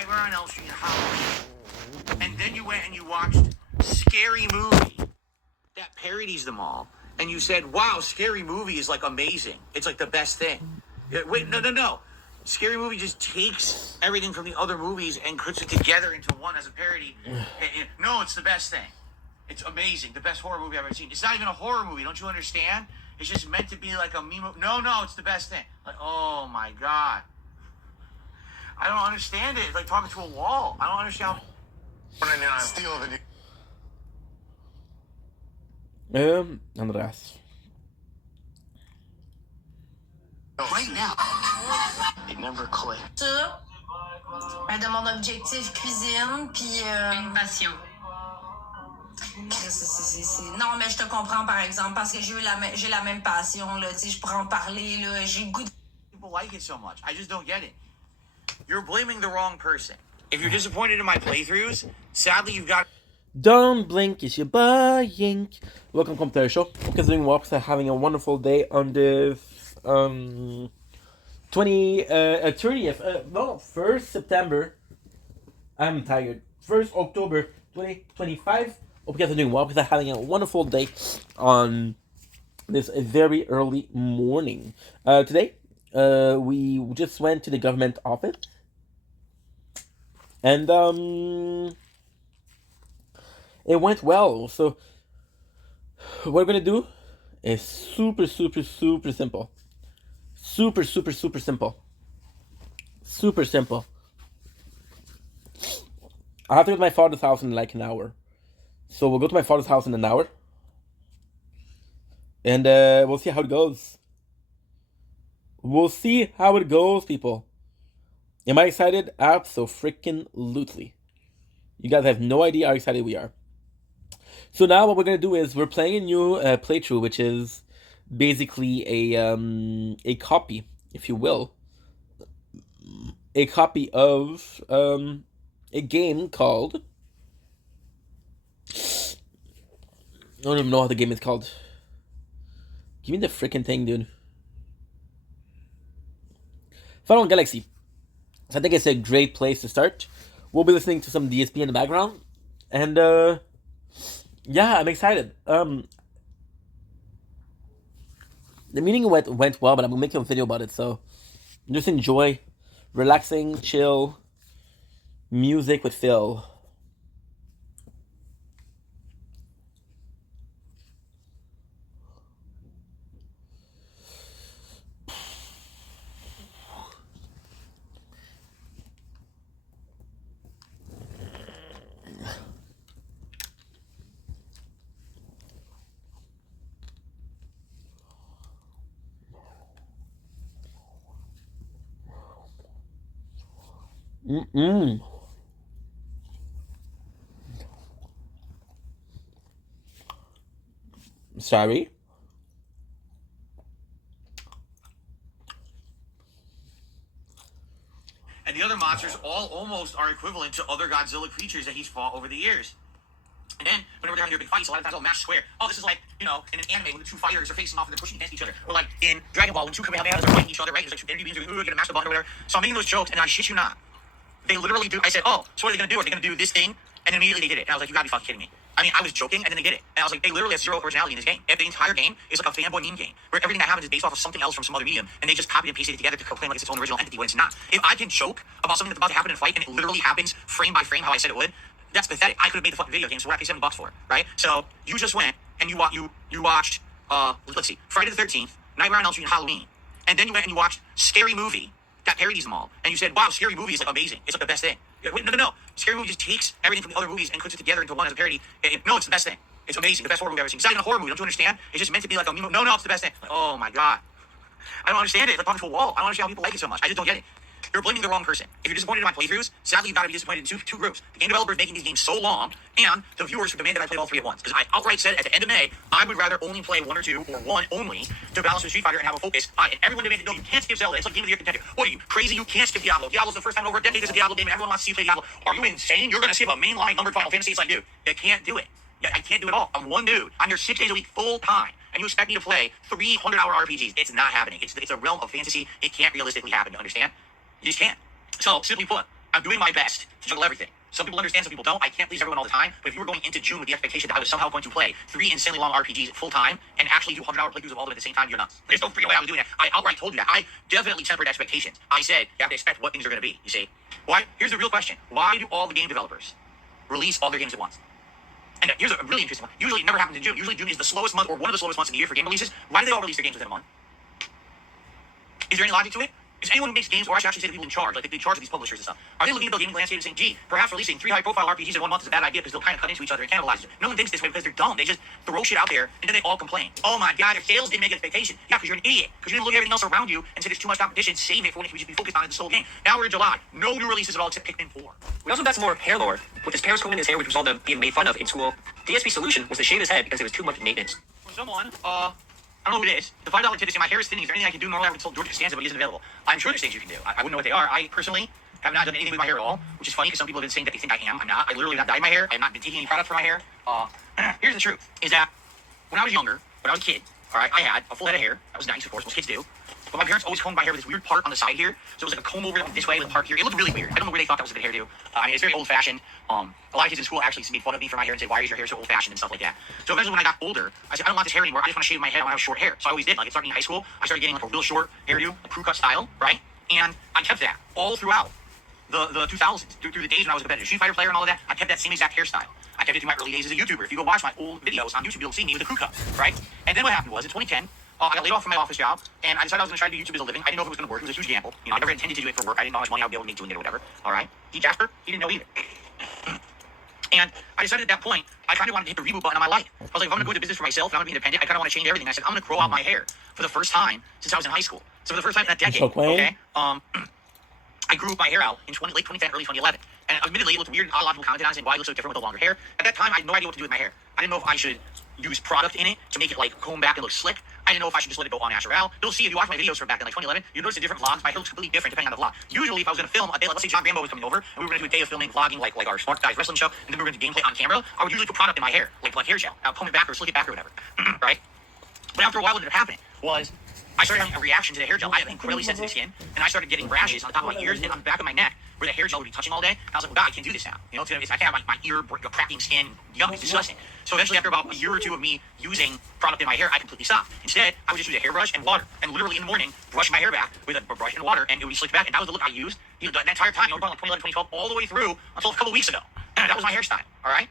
Nightmare on Elm Street and Halloween. And then you went and you watched Scary Movie that parodies them all. And you said, wow, Scary Movie is like amazing. It's like the best thing. Wait, no. Scary Movie just takes everything from the other movies and puts it together into one as a parody. No, it's the best thing. It's amazing. The best horror movie I've ever seen. It's not even a horror movie. Don't you understand? It's just meant to be like a meme. No, it's the best thing. Like, oh my God. I don't understand it. It's like talking to a wall. I don't understand. Steal the Andreas. Right now. It never clicked. De mon objectif cuisine, puis... Une passion. Non, mais je te comprends, par exemple, parce que j'ai la même passion, là, tu sais, je pourrais en parler, là, j'ai le goût de... People like it so much. I just don't get it. You're blaming the wrong person. If you're disappointed in my playthroughs, sadly you've got... Don't blink, it's your boy Yink. Welcome to the show. Hope you're doing well, having a wonderful day on the 1st September. I'm tired. 1st October 2025. Hope you guys are doing well, because I'm having a wonderful day on this very early morning. Today, we just went to the government office. And, it went well. So, what we're gonna do is super simple. Super simple. Super simple. I have to go to my father's house in like an hour. So we'll go to my father's house in an hour. And we'll see how it goes. We'll see how it goes, people. Am I excited? Abso-freaking-lutely. You guys have no idea how excited we are. So now what we're going to do is we're playing a new playthrough, which is basically a copy, if you will. A copy of a game called... I don't even know how the game is called. Give me the freaking thing, dude. Final Galaxy. So I think it's a great place to start. We'll be listening to some DSP in the background. And, yeah, I'm excited. The meeting went well, but I'm going to make a video about it. So, just enjoy. Relaxing, chill. Music with Phil. Sorry. And the other monsters all almost are equivalent to other Godzilla creatures that he's fought over the years. And then, whenever they're having their big fights, a lot of times they'll match square. Oh, this is like, in an anime when the two fighters are facing off and they're pushing against each other. Or like in Dragon Ball when two Kamehamehas are fighting each other, right? There's like two energy beams, ooh, get a master bond or whatever. So I'm making those jokes, and I shit you not. They literally do. I said, oh, so what are they going to do? Are they going to do this thing? And then immediately they did it. And I was like, you gotta be fucking kidding me. I mean, I was joking, and then they did it. And I was like, they literally have zero originality in this game. The entire game is like a fanboy meme game, where everything that happens is based off of something else from some other medium, and they just copied and pasted it together to proclaim like it's its own original entity when it's not. If I can joke about something that's about to happen in a fight, and it literally happens frame by frame how I said it would, that's pathetic. I could have made the fucking video game, so what I paid $7 for, right? So you just went and you watched let's see, Friday the 13th, Nightmare on Elm Street, and Halloween, and then you went and you watched Scary Movie that parodies them all, and you said, wow, Scary Movie is like amazing. It's like the best thing. Wait, no. Scary Movie just takes everything from the other movies and puts it together into one as a parody. No, it's the best thing. It's amazing. The best horror movie I've ever seen. It's not even a horror movie. Don't you understand? It's just meant to be like a meme. No, it's the best thing. Like, oh my God. I don't understand it. It's like talking to a wall. I don't understand how people like it so much. I just don't get it. You're blaming the wrong person. If you're disappointed in my playthroughs, sadly you've got to be disappointed in two groups. The game developers making these games so long, and the viewers who demand that I play all three at once. Because I outright said at the end of May, I would rather only play one or two, or one only, to balance with Street Fighter and have a focus on it. And everyone demanded, no, you can't skip Zelda. It's like Game of the Year contender. What are you, crazy? You can't skip Diablo. Diablo's the first time in over a decade there's a Diablo game, and everyone wants to see you play Diablo. Are you insane? You're going to skip a mainline numbered Final Fantasy? It's like, dude, you can't do it. Yeah, I can't do it all. I'm one dude. I'm here 6 days a week full time. And you expect me to play 300-hour RPGs. It's not happening. It's a realm of fantasy. It can't realistically happen, you understand? You just can't. So, simply put, I'm doing my best to juggle everything. Some people understand, some people don't. I can't please everyone all the time. But if you were going into June with the expectation that I was somehow going to play 3 insanely long RPGs full time and actually do 100-hour playthroughs of all of them at the same time, you're nuts. There's no freaking way I was doing that. I outright told you that. I definitely tempered expectations. I said you have to expect what things are going to be. You see? Why? Here's the real question: why do all the game developers release all their games at once? And here's a really interesting one. Usually, it never happens in June. Usually, June is the slowest month or one of the slowest months in the year for game releases. Why do they all release their games within a month? Is there any logic to it? Is anyone who makes games, or I should actually say the people in charge, like the charge of these publishers and stuff, are they looking at the gaming landscape and saying, gee, perhaps releasing 3 high-profile RPGs in 1 month is a bad idea because they'll kind of cut into each other and cannibalize each other? No one thinks this way because they're dumb. They just throw shit out there and then they all complain. Oh my god, your sales didn't make expectation. Yeah, because you're an idiot. Because you didn't look at everything else around you and say there's too much competition, save it for when it can just be focused on in the sole game. Now we're in July. No new releases at all except Pikmin 4. We also got some more hair lore. With his parents combing his hair, which was all being made fun of in school, DSP's solution was to shave his head because it was too much maintenance. For someone, I don't know who it is. The $5 tip is my hair is thinning. Is there anything I can do? Normally I would tell George Costanza, but he isn't available. I'm sure there's things you can do. I wouldn't know what they are. I personally have not done anything with my hair at all, which is funny because some people have been saying that they think I am. I'm not. I literally have not dyed my hair. I have not been taking any product for my hair. Here's the truth: is that when I was younger, when I was a kid, all right, I had a full head of hair. That was nice, of course. Most kids do. But my parents always combed my hair with this weird part on the side here. So it was like a comb over this way with a part here. It looked really weird. I don't know where they thought that was a good hairdo. I mean, it's very old-fashioned. A lot of kids in school actually made fun of me for my hair and said, why is your hair so old-fashioned and stuff like that. So eventually when I got older, I said, I don't want this hair anymore. I just want to shave my head when I have short hair. So I always did. Like, it started in high school. I started getting like a real short hairdo, a crew cut style, right? And I kept that all throughout the 2000s, through the days when I was a competitive Street Fighter player and all of that. I kept that same exact hairstyle. I kept it through my early days as a YouTuber. If you go watch my old videos on YouTube, you'll see me with a crew cut, right? And then what happened was, in 2010, I got laid off from my office job, and I decided I was going to try to do YouTube as a living. I didn't know if it was going to work. It was a huge gamble. You know, I never intended to do it for work. I didn't know how much money I would be able to make doing it or whatever. All right? Jasper, he didn't know either. And I decided at that point, I kind of wanted to hit the reboot button on my life. I was like, if I'm going to go into business for myself, and I'm going to be independent, I kind of want to change everything. I said, I'm going to grow out my hair for the first time since I was in high school. So for the first time in that decade, okay, I grew my hair out in late 2010, early 2011. And admittedly, it looked weird. A lot of people commented on it saying, why it looks so different with the longer hair. At that time, I had no idea what to do with my hair. I didn't know if I should use product in it to make it like comb back and look slick. I didn't know if I should just let it go on natural. You'll see if you watch my videos from back in like 2011, you'll notice the different vlogs. My hair looks completely different depending on the vlog. Usually, if I was going to film a day, let's say John Rambo was coming over, and we were going to do a day of filming, vlogging, like our Smart Guys wrestling show, and then we were going to do gameplay on camera, I would usually put product in my hair, like hair gel. I would comb it back or slick it back or whatever, right? But after a while, what ended up happening was I started having a reaction to the hair gel. I have incredibly sensitive skin, and I started getting rashes on the top of my ears and on the back of my neck where the hair gel would be touching all day. And I was like, well, God, I can't do this now. You know, I can't have my ear cracking skin. Yuck, it's disgusting. So eventually, after about a year or two of me using product in my hair, I completely stopped. Instead, I would just use a hairbrush and water, and literally in the morning, brush my hair back with a brush and water, and it would be slicked back. And that was the look I used that entire time, like 2011, 2012, all the way through until a couple weeks ago. And that was my hairstyle. All right.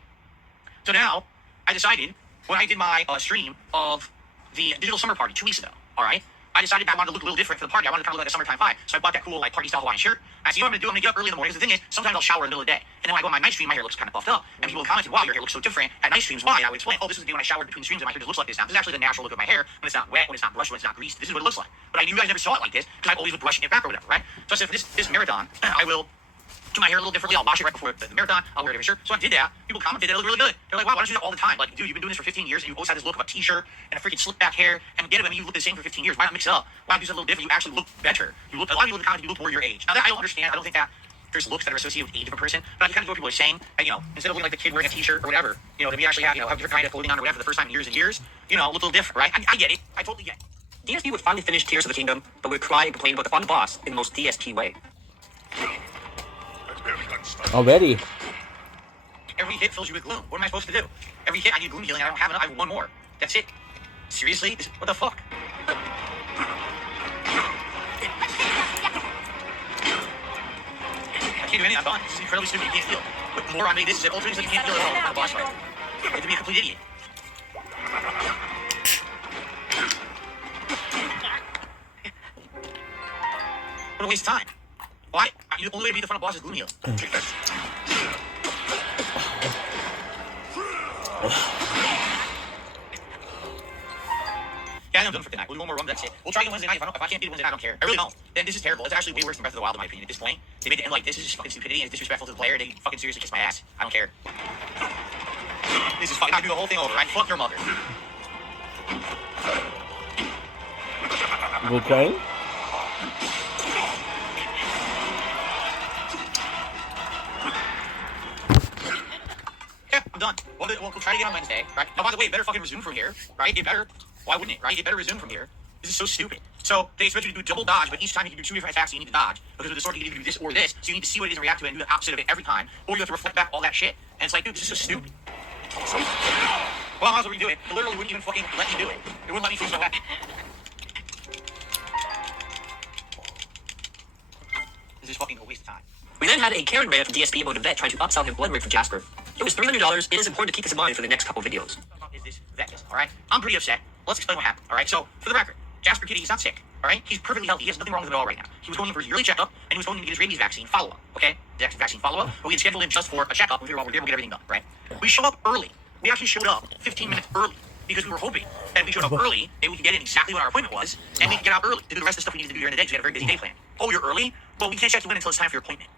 So now, I decided when I did my stream of the digital summer party 2 weeks ago. All right. I decided that I wanted to look a little different for the party. I wanted to kind of look like a summertime vibe. So I bought that cool, like, party-style Hawaiian shirt. I said, you know what I'm going to do? I'm going to get up early in the morning. The thing is, sometimes I'll shower in the middle of the day. And then when I go on my night stream, my hair looks kind of buffed up. And people commented, wow, your hair looks so different at night streams. Why? And I would explain, oh, this is the day when I showered between streams and my hair just looks like this now. This is actually the natural look of my hair when it's not wet, when it's not brushed, when it's not greased. This is what it looks like. But you guys never saw it like this because I always was brushing it back or whatever, right? So I said, for this marathon, I will do my hair a little differently. I'll wash it right before the marathon. I'll wear a different shirt. So I did that. People commented that it looked really good. They're like, wow, why don't you do that all the time? Like, dude, you've been doing this for 15 years and you've always had this look of a t-shirt and a freaking slick back hair. And get it, I mean, you look the same for 15 years. Why not mix it up? Why not do something a little different? You actually look better. You look, a lot of people in the comments, you look more your age. Now that I don't understand. I don't think that there's looks that are associated with age of a person. But I can kind of know what people are saying. That, you know, instead of looking like the kid wearing a t-shirt or whatever, you know, to be actually have, have different kind of clothing on or whatever for the first time in years and years, you know, look a little different, right? I get it. I totally get it. DSP would finally finish Tears of the Kingdom, but would cry and complain about the final boss in the most DSP way. Already. Every hit fills you with gloom. What am I supposed to do? Every hit I need gloom healing. I don't have enough. I have one more. That's it. Seriously? What the fuck? I can't do anything. I'm done. This is incredibly stupid. You can't feel. With more on me, this is it. Ultimately, so you can't feel at all. I'm a boss fight. You have to be a complete idiot. What a waste of time. Why? The only way to beat the final boss is gloom heal. Yeah, I'm done for tonight. We'll do one more run, that's it. We'll try again Wednesday night. If I can't beat it Wednesday night, I don't care. I really don't. Then this is terrible. It's actually way worse than Breath of the Wild, in my opinion, at this point. They made it end like this is just fucking stupidity and it's disrespectful to the player. They fucking seriously kiss my ass. I don't care. This is fucking. I do the whole thing over, right? Fuck your mother. Okay. Yeah, I'm done. We'll try to get on Wednesday, right? Now, by the way, it better fucking resume from here, right? It better. Why wouldn't it, right? It better resume from here. This is so stupid. So they expect you to do double dodge, but each time you can do 2 different attacks, you need to dodge. Because with the sword, you can either do this or this. So you need to see what it is and react to it and do the opposite of it every time. Or you have to reflect back all that shit. And it's like, dude, this is so stupid. So, well, I might as well redo it. It literally wouldn't even fucking let me do it. It wouldn't let me finish my weapon. This is fucking a waste of time. We then had a Karen rant from DSP about a vet trying to upsell him blood work from Jasper. It was $300. It is important to keep this in mind for the next couple videos. Is this vet is, alright? I'm pretty upset. Let's explain what happened, alright? So, for the record, Jasper Kitty is not sick, alright? He's perfectly healthy. He has nothing wrong with him at all right now. He was going in for his yearly checkup, and he was going in to get his rabies vaccine follow-up, okay? The vaccine follow-up, but we had scheduled him just for a checkup. We figured while we're there, we'll get everything done, right? We show up early. We actually showed up 15 minutes early because we were hoping that if we showed up early, maybe we could get in exactly what our appointment was, and we could get out early to do the rest of the stuff we needed to do during the day because we had a very busy day planned. Oh, you're early? Well, we can't check you in until it's time for your appointment.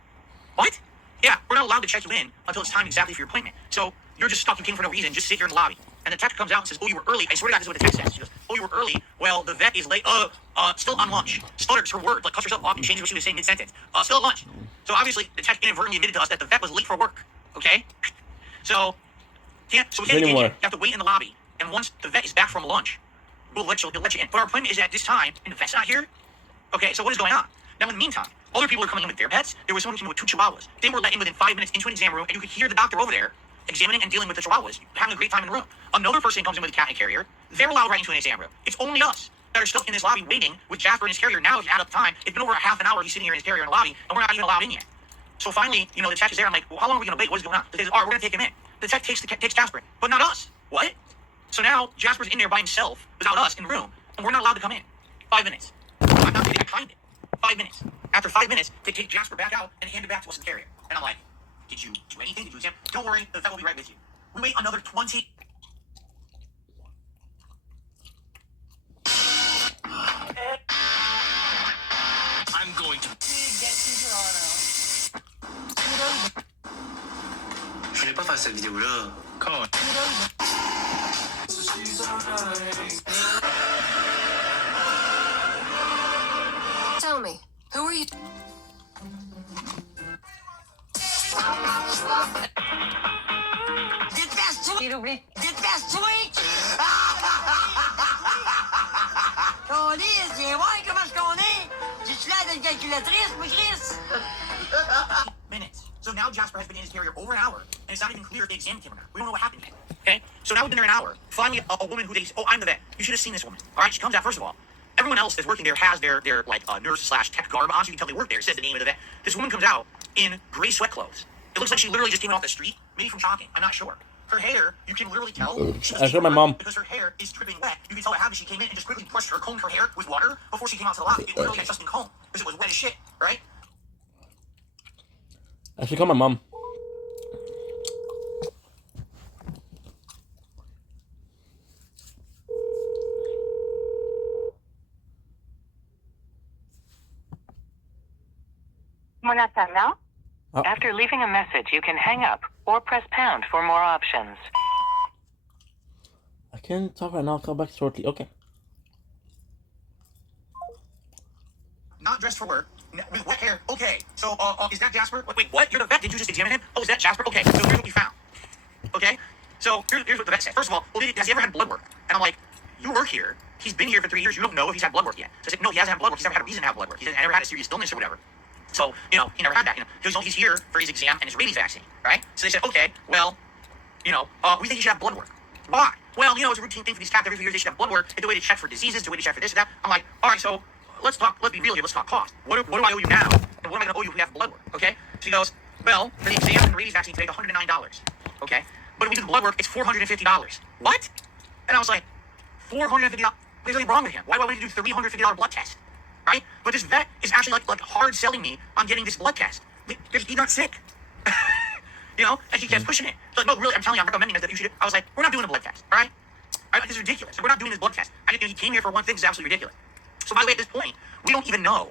What? Yeah, we're not allowed to check you in until it's time exactly for your appointment. So you're just stuck. You came for no reason. Just sit here in the lobby. And the tech comes out and says, "Oh, you were early." I swear to God, this is what the text says. She goes, "Oh, you were early. Well, the vet is late. Still on lunch." Stutters her word, like cuts herself off and changes what she was saying mid-sentence. Still at lunch. So obviously, the tech inadvertently admitted to us that the vet was late for work. Okay? So we can't get in. You have to wait in the lobby. And once the vet is back from lunch, he'll let you in. But our appointment is at this time, and the vet's not here. Okay, so what is going on? Now, in the meantime, other people are coming in with their pets. There was someone who came in with 2 chihuahuas. They were let in within 5 minutes into an exam room, and you could hear the doctor over there examining and dealing with the chihuahuas, having a great time in the room. Another person comes in with a cat and carrier. They're allowed right into an exam room. It's only us that are stuck in this lobby waiting with Jasper and his carrier. Now, if you add up the time, it's been over a half an hour he's sitting here in his carrier in the lobby, and we're not even allowed in yet. So finally, the tech is there. I'm like, well, how long are we going to wait? What is going on? They say, all right, we're going to take him in. The tech takes Jasper in, but not us. What? So now Jasper's in there by himself without us in the room, and we're not allowed to come in. 5 minutes. I'm not kidding. I timed it. 5 minutes. After 5 minutes, they take Jasper back out and hand it back to us in the carrier. And I'm like, did you do anything? Did you examine? Don't worry, the vet will be right with you. We wait another 20. I'm going to. Je voulais pas faire cette vidéo-là. Come on. Tell me, who are you? Déteste-toi! Câlisse, viens voir comment est-ce qu'on est! J'ai-tu l'air d'une calculatrice, moi, Chris? Minutes. So now Jasper has been in his carrier over an hour, and it's not even clear if they examined him or not. We don't know what happened yet. Okay? So now we've been there an hour. Finally, a woman who they say, "Oh, I'm the vet." You should have seen this woman. All right? She comes out, first of all. Everyone else that's working there has their nurse/tech garb on, so you can tell they work there. It says the name of the vet. This woman comes out in gray sweat clothes. It looks like she literally just came off the street, maybe from shopping. I'm not sure. Her hair, you can literally tell. I showed my mom. Because her hair is dripping wet. You can tell what happened. She came in and just quickly combed her hair with water before she came out to the lobby. It literally had just been combed because it was wet as shit, right? I should call my mom. Monatana. Oh. After leaving a message, you can hang up or press pound for more options. I can't talk right now. I'll call back shortly. Okay. Not dressed for work. With wet hair. Okay. So, is that Jasper? Wait, what? You're the vet? Did you just examine him? Oh, is that Jasper? Okay. So here's what we found. Okay. So here's what the vet said. First of all, well, has he ever had blood work? And I'm like, you work here. He's been here for 3 years. You don't know if he's had blood work yet. So I said, no, he hasn't had blood work. He's never had a reason to have blood work. He's never had a serious illness or whatever. So, he never had that. He's here for his exam and his rabies vaccine, right? So they said, okay, well, we think he should have blood work. Why? Well, it's a routine thing for these cats. Every few years they should have blood work. It's the way to check for diseases. It's the way to check for this and that. I'm like, all right, so let's be real here. Let's talk cost. What do I owe you now? And what am I going to owe you if we have blood work? Okay? So he goes, well, for the exam and the rabies vaccine today, it's $109. Okay? But if we do the blood work, it's $450. What? And I was like, $450? There's nothing wrong with him. Why would we do $350 blood test? Right? But this vet is actually like hard selling me on getting this blood test. He's not sick. And she kept pushing it. So like, no, really, I'm telling you, I'm recommending that you should. I was like, we're not doing a blood test, all right? This is ridiculous. We're not doing this blood test. He came here for one thing. It's absolutely ridiculous. So by the way, at this point, we don't even know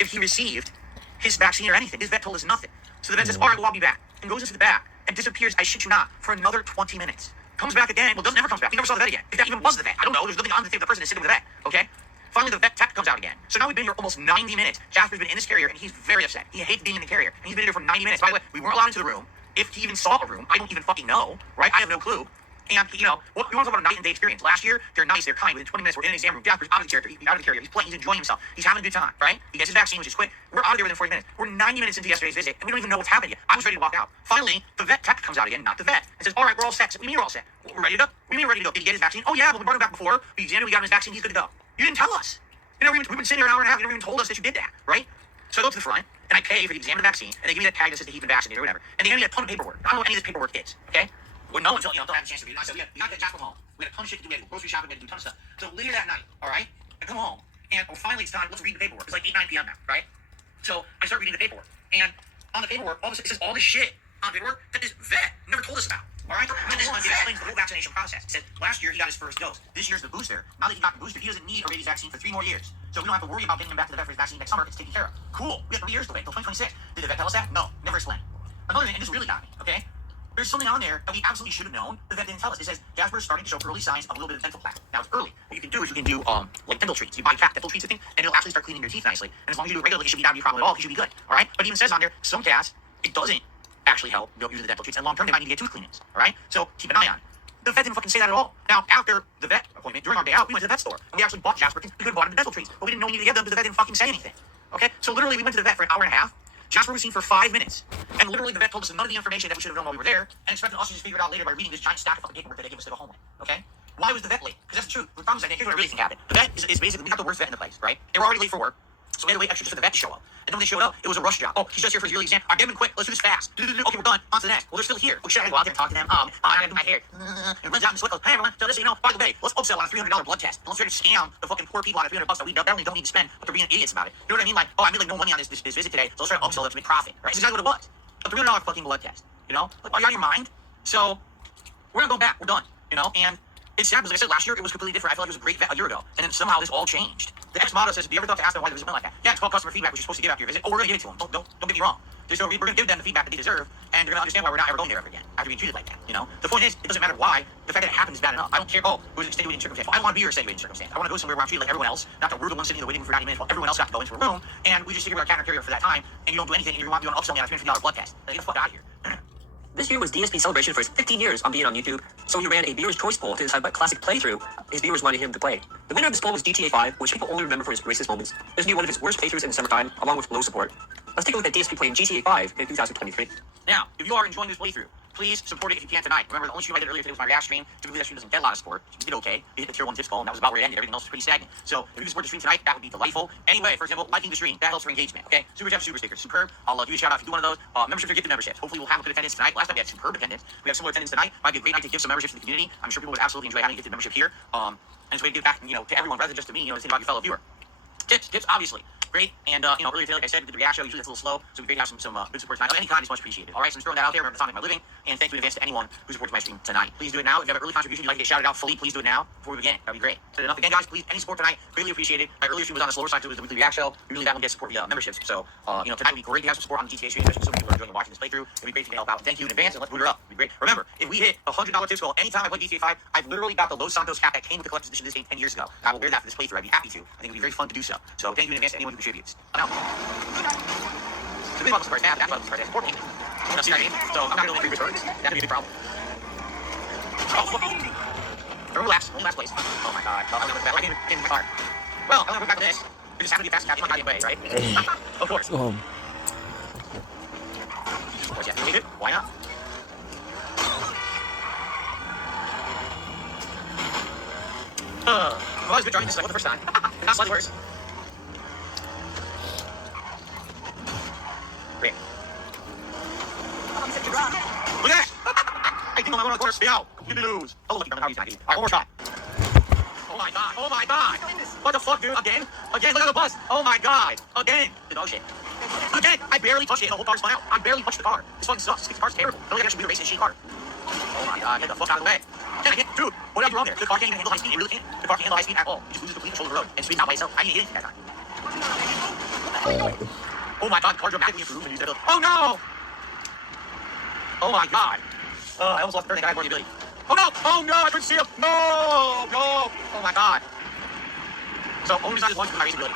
if he received his vaccine or anything. His vet told us nothing. So the vet says, all right, well, I'll be back. And goes into the back and disappears, I shit you not, for another 20 minutes. Comes back again. Well, never comes back. We never saw the vet again. If that even was the vet. I don't know. There's nothing on the thing. The person is sitting with the vet. Okay? Finally, the vet tech comes out again. So now we've been here almost 90 minutes. Jasper's been in this carrier, and he's very upset. He hates being in the carrier. And he's been here for 90 minutes. By the way, we weren't allowed into the room. If he even saw a room, I don't even fucking know, right? I have no clue. And, you know, we want to talk about a night and day experience. Last year, they're nice, they're kind. Within 20 minutes, we're in an exam room. Jasper's out of the character. He's out of the carrier. He's playing, he's enjoying himself. He's having a good time, right? He gets his vaccine, which is quick. We're out of there within 40 minutes. We're 90 minutes into yesterday's visit, and we don't even know what's happened yet. I was ready to walk out. Finally, the vet tech comes out again, not the vet, and says, all right, we're all set. So, what do you mean we're all set? We're ready to go. What do you mean we're ready to go? Did he get his vaccine? Oh, yeah, but we brought him back before. We examined him, we got him his vaccine, he's good to go. You didn't tell us. We've been sitting here an hour and a half, you never even told us that you did that, right? So I go to the front, and I pay for the exam of the vaccine, and they give me that tag that says that he's been vaccinated or whatever. And they give me a ton of paperwork. I don't know what any of this paperwork is, okay? Well, no until, until I have a chance to read it. And I said, we got that Jasper home. We had a ton of shit to do. We had to go grocery shopping. We had to do a ton of stuff. So later that night, all right, I come home, and finally it's time. Let's read the paperwork. It's like 8, 9 p.m. now, right? So I start reading the paperwork. And on the paperwork, all of a sudden, it says all this shit on the paperwork that this vet never told us about. All right? And then this one, it explains the whole vaccination process. It said last year he got his first dose. This year's the booster. Now that he got the booster, he doesn't need a rabies vaccine for 3 more years. So we don't have to worry about getting him back to the vet for his vaccine next summer. It's taken care of. Cool. We have 3 years to wait until 2026. Did the vet tell us that? No. Never explained. Another thing, and this really got me, okay? There's something on there that we absolutely should have known. The vet didn't tell us. It says Jasper's starting to show early signs of a little bit of dental plaque. Now it's early. What you can do is you can do like dental treats. You buy fat dental treats, I think, and it'll actually start cleaning your teeth nicely. And as long as you do it regularly, it should be not be a problem at all. You should be good. All right. But it even says on there, some cats, it doesn't actually help using the dental treats, and long term they might need to get tooth cleanings. All right. So keep an eye on it. The vet didn't fucking say that at all. Now, after the vet appointment, during our day out, we went to the vet store and we actually bought Jasper. We could have bought him the dental treats, but we didn't know we needed to get them because the vet didn't fucking say anything. Okay. So literally, we went to the vet for an hour and a half. Jasper was seen for 5 minutes. And literally the vet told us none of the information that we should have known while we were there and expected us to just figure it out later by reading this giant stack of fucking paperwork that they gave us to go home with. Okay? Why was the vet late? Because that's the truth. The problem is that here's what I really think happened. The vet is basically, we got the worst vet in the place, right? They were already late for work. So we had to wait extra just for the vet to show up. And then when they showed up, it was a rush job. Oh, he's just here for his yearly exam. All right, get him in quick. Let's do this fast. Okay, we're done. On to the next. Well, they're still here. Oh, shit, I gotta go out there and talk to them. I gotta do my hair. It runs out in sweat. Hey, everyone. So this, by the way, let's upsell on a $300 blood test. Let's try to scam the fucking poor people out of $300 that we definitely don't need to spend, but they're being idiots about it. You know what I mean? Like, oh, I made like no money on this visit today, so let's try to upsell them to make profit. Right? It's exactly what it was. A $300 fucking blood test. You know? Like, are you out of your mind? So, we're gonna go back. We're done. You know? And it's sad because, like I said, last year it was completely different. I feel like it was a great vet a year ago. And then somehow this all changed. The ex-motto says, have you ever thought to ask them why the visit went like that? Yeah, it's called customer feedback, which you're supposed to give after your visit. Oh, we're going to give it to them. Don't get me wrong. We're going to give them the feedback that they deserve, and they're going to understand why we're not ever going there ever again after being treated like that, you know? The point is, it doesn't matter why. The fact that it happened is bad enough. I don't care, it was an extenuating circumstance. Well, I don't want to be your extenuating circumstance. I want to go somewhere where I'm treated like everyone else, not that we're the ones sitting in the waiting room for 90 minutes while everyone else got to go into a room, and we just sit here with our cat and carrier for that time, and you don't do anything, and you want to upsell me on a $350 blood test. Like, get the fuck out of here. This year was DSP's celebration for his 15 years on being on YouTube, so he ran a viewer's choice poll to decide what classic playthrough his viewers wanted him to play. The winner of this poll was GTA 5, which people only remember for his racist moments. This will be one of his worst playthroughs in the summertime, along with low support. Let's take a look at DSP playing GTA 5 in 2023. Now, if you are enjoying this playthrough, please support it if you can tonight. Remember, the only stream I did earlier today was my react stream. Typically, that stream doesn't get a lot of support. We did okay. We hit the tier 1 tips goal, and that was about where it ended. Everything else was pretty stagnant. So, if you can support the stream tonight, that would be delightful. Anyway, for example, liking the stream, that helps for engagement, okay? Super chat, super stickers, superb. I'll give you a shout out if you do one of those. Memberships or gifted memberships. Hopefully, we'll have a good attendance tonight. Last time we had superb attendance. We have similar attendance tonight. Might be a great night to give some memberships to the community. I'm sure people would absolutely enjoy having a gifted membership here. And it's a way to give back, to everyone rather than just to me, to think about your fellow viewer. Tips, obviously. Great, and earlier today, like I said, we did the react show. Usually it's a little slow, so it'd be great to have some good support tonight. Any kind is much appreciated. All right, so I'm just throwing that out there. Remember, it's not my living, and thank you in advance to anyone who supports my stream tonight. Please do it now. If you have an early contribution you'd like to get shouted out fully, please do it now before we begin. That'd be great. So enough again, guys. Please, any support tonight, greatly appreciated. My earlier stream was on the slower side, so it was the weekly react show. Usually that one gets support via memberships. So, tonight would be great to have some support on the GTA stream, especially so many people are enjoying watching this playthrough. It'd be great to help out. Thank you in advance, and let's boot her up. It'd be great. Remember, if we hit a $100 tips goal anytime I play GTA 5, I've literally got the Los Santos cap that came with the collector's edition of this game 10 years ago. I will wear that for this playthrough. I'd be happy to. I think it'd be very fun to do so. So thank you in advance to anyone who contributes. Now, the big bubbles first, that's why the first, support me. See what I mean? So I'm not going to free returns. That'd be a big problem. Relax, please. Oh my god. I'm gonna put back in my car. Well, I'm gonna put back this. We just have to be fast enough in my way, right? Of course. Go home. Of course, yes. You why not? Well, it's good trying this for the first time. Not slightly worse. Great. Look at that! I think I'm on the corner. Stay out. You lose. Oh, look, how you Alright, one more shot. Oh my god. Oh my god. What the fuck, dude? Again? Again, look at the bus. Oh my god. Again. The dog shit. Again, I barely touched it and the whole car's flying out. I barely touched the car. This fucking sucks. This car's terrible. I don't think I should be racing a shitty car. Oh my god, get the fuck out of the way. Dude, what did I do wrong there? The car can't even handle high speed. It really can't. The car can't handle high speed at all. It just loses complete control of the road and speeds out by itself. I didn't hit anything that time. Oh my god, the car dramatically improved and used that. Oh no! Oh my god. I almost lost the third thing. I had more ability. Oh no! Oh no! I couldn't see him! No! No! Oh my god. So, only reason I just launched my racing ability.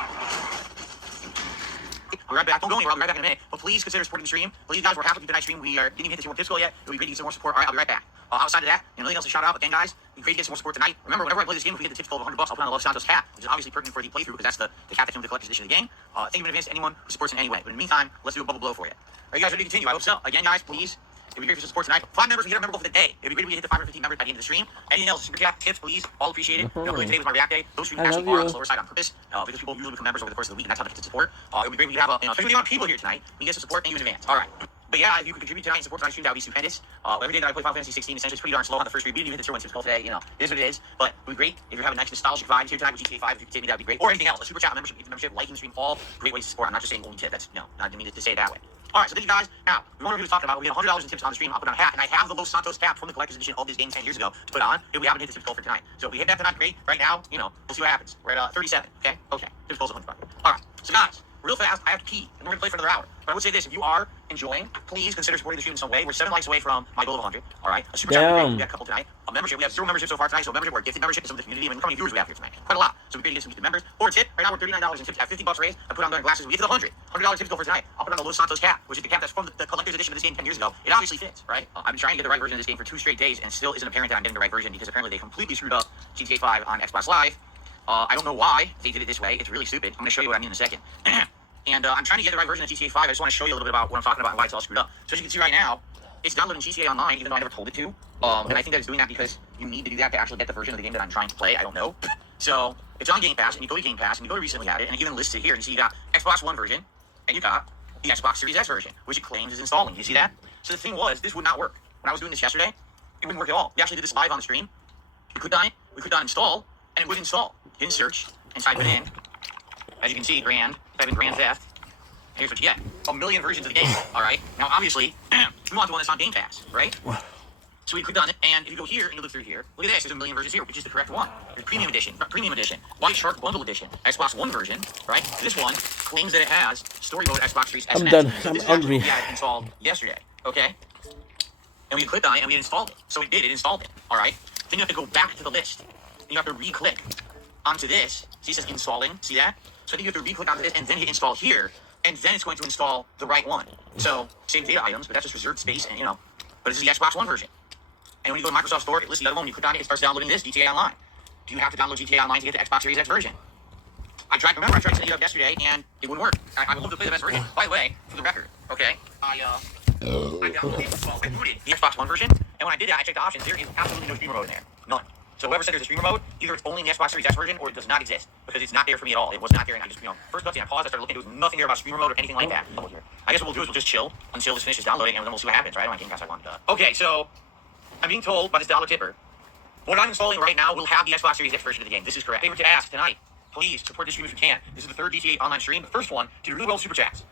We'll be right back. Don't go anywhere. I'll be right back in a minute. But please consider supporting the stream. Please, guys, we're halfway through tonight's stream. We didn't even hit the 2 difficult yet. It would be great to get some more support. All right, I'll be right back. Outside of that, nothing else to shout out. Again, guys, it'd be great to get some more support tonight. Remember, whenever I play this game, if we get the tips goal of $100, I'll put on the Los Santos cap, which is obviously pertinent for the playthrough because that's the cap that's in the collector's edition of the game. Thank you in advance to anyone who supports in any way. But in the meantime, let's do a bubble blow for you. Are you guys ready to continue? I hope so. Again, guys, please. It'd be great for some support tonight. 5 members, we hit our member goal for the day. It'd be great if we hit the 515 members by the end of the stream. Anything else, super chat, tips, please, all appreciate it. Really today was my React day. Those streams actually are on the slower side on purpose because people usually become members over the course of the week, and that's how they get to support. It would be great if we have especially the amount of people here tonight. We get some support. Thank you in advance. All right. But yeah, if you could contribute tonight and support tonight's stream, that would be stupendous. Every day that I play Final Fantasy 16, essentially, it's pretty darn slow on the first read. We didn't even hit the tier 1 tips goal today. You know, it is what it is. But it would be great if you're having nice nostalgic vibes here tonight with GTA 5. If you could take me, that would be great. Or anything else. A super chat, a membership, liking the stream, all great ways to support. I'm not just saying only tip. That's no, I didn't mean to say it that way. All right, so thank you guys. Now, we want to talking about. We had $100 in tips on the stream. I'll put on a hat, and I have the Los Santos cap from the collector's edition of this game 10 years ago to put on. If we haven't hit the tips goal for tonight, so if we hit that tonight, great. Right now, you know, we'll see what happens. We're at 37. Okay. Tips goal's 100. All right, so guys, real fast, I have to pee, and we're gonna play for another hour. But I would say this: if you are enjoying, please consider supporting the stream in some way. We're 7 likes away from my goal of 100. All right, a super chat. We got a couple tonight. A membership. We have 0 memberships so far tonight. So a membership or a gifted membership is some of the community. I mean, how many viewers we have here tonight? Quite a lot. So we're going to get some gifted members. Or a tip. Right now we're $39 in tips. At $50 raised. I put on the glasses. We get to the $100 tips goal for tonight. I'll put on the Los Santos cap, which is the cap that's from the collector's edition of this game 10 years ago. It obviously fits, right? I've been trying to get the right version of this game for 2 straight days, and still isn't apparent that I'm getting the right version because apparently they completely screwed up GTA 5 on Xbox Live. I don't know why they did it this way. It's really stupid. I'm going to show you what I mean in a second. And I'm trying to get the right version of GTA 5. I just want to show you a little bit about what I'm talking about and why it's all screwed up. So as you can see right now, it's downloading GTA Online, even though I never told it to. And I think that it's doing that because you need to do that to actually get the version of the game that I'm trying to play. I don't know. So it's on Game Pass, and you go to Game Pass, and you go to recently added, and it even lists it here. And you see you got Xbox One version, and you got the Xbox Series X version, which it claims is installing. You see that? So the thing was, this would not work. When I was doing this yesterday, it wouldn't work at all. We actually did this live on the stream. We clicked on it, we clicked on install, and it would install. Hidden search, and type it in. As you can see, type in Grand Theft. Here's what you get. 1 million versions of the game. All right. Now, obviously, we want the one that's on Game Pass, right? So we clicked on it, and if you go here and you look through here, look at this. There's 1 million versions here, which is the correct one. There's Premium Edition, White Shark Bundle Edition, Xbox One version, right? This one claims that it has Story Mode Xbox Series S. I'm done. So I'm this hungry. We had installed yesterday, okay? And we clicked on it, and we installed it. So it did. It installed it. All right. Then you have to go back to the list. Then you have to re-click onto this. See, it says installing. See that? So I think you have to re-click onto this and then hit install here. And then it's going to install the right one. So, same data items, but that's just reserved space, and but this is the Xbox One version. And when you go to Microsoft Store, it lists the other one, you click on it, it starts downloading this, GTA Online. Do you have to download GTA Online to get the Xbox Series X version? I tried to set it up yesterday, and it wouldn't work. I would love to play the best version. By the way, for the record, okay, I downloaded, I booted the Xbox One version, and when I did that, I checked the options, there is absolutely no streamer mode in there. None. So whoever said there's a streamer mode, either it's only in the Xbox Series X version, or it does not exist. Because it's not there for me at all. It was not there, and I just, first cutscene, I paused, I started looking, there was nothing there about streamer mode or anything like that. I guess what we'll do is we'll just chill until this finishes downloading, and then we'll see what happens, right? I don't Game Pass, I want Okay, so, I'm being told by this dollar tipper, what I'm installing right now will have the Xbox Series X version of the game. This is correct. Favor to ask tonight, please support this stream if you can. This is the 3rd GTA Online stream. The first one did really well with super chats.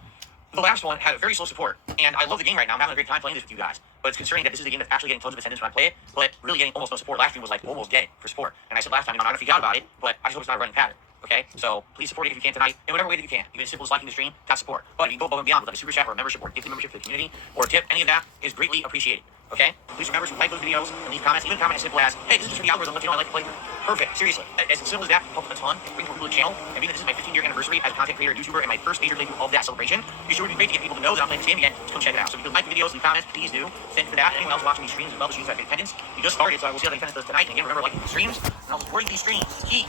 The last one had a very slow support, and I love the game right now. I'm having a great time playing this with you guys. But it's concerning that this is a game that's actually getting tons of attendance when I play it, but really getting almost no support. Last stream was like almost dead for support. And I said last time, I'm not gonna freak out about it, but I just hope it's not a running pattern. Okay? So please support it if you can tonight, in whatever way that you can. Even as simple as liking the stream, that's support. But if you can go above and beyond with like a super chat or a membership or a gifted membership to the community or a tip, any of that is greatly appreciated. Okay? Please remember to like those videos and leave comments. Even comment as simple as, hey, this is just for the algorithm, let you know I like to play through. Perfect. Seriously. As simple as that, helps a ton. Bring more people to the channel. And being that this is my 15-year anniversary as a content creator and YouTuber and my first major playthrough of that celebration, it sure would be great to get people to know that I'm playing this game again. So come check it out. So if you can like the videos, leave comments, please do. Thank you for that. Anyone else watching these streams as well, the streams have attendance. We just started, so I will see how the attendance does tonight. And again, remember liking the streams and also supporting these streams. It's key.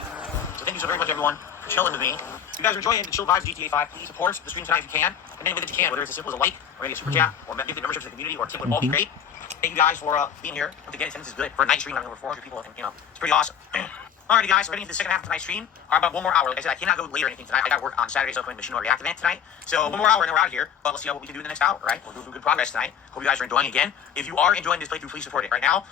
So thank you so very much, everyone, for chilling with me. If you guys are enjoying the chill vibes of GTA 5, please support the stream tonight if you can. And any way that you can, whether it's as simple as a like, or maybe a super chat, or gifted membership to the community, or a tip would all be great. Thank you guys for being here. Once again, attendance is good. For a night stream, having over 400 people, and it's pretty awesome. Alrighty, guys, we're getting into the second half of tonight's stream. About 1 more hour. Like I said, I cannot go later or anything tonight. I got work on Saturday, so I'm playing Machinima React event tonight. So 1 more hour and then we're out of here. But let's see what we can do in the next hour, right? We'll do good progress tonight. Hope you guys are enjoying again. If you are enjoying this playthrough, please support it. Right now,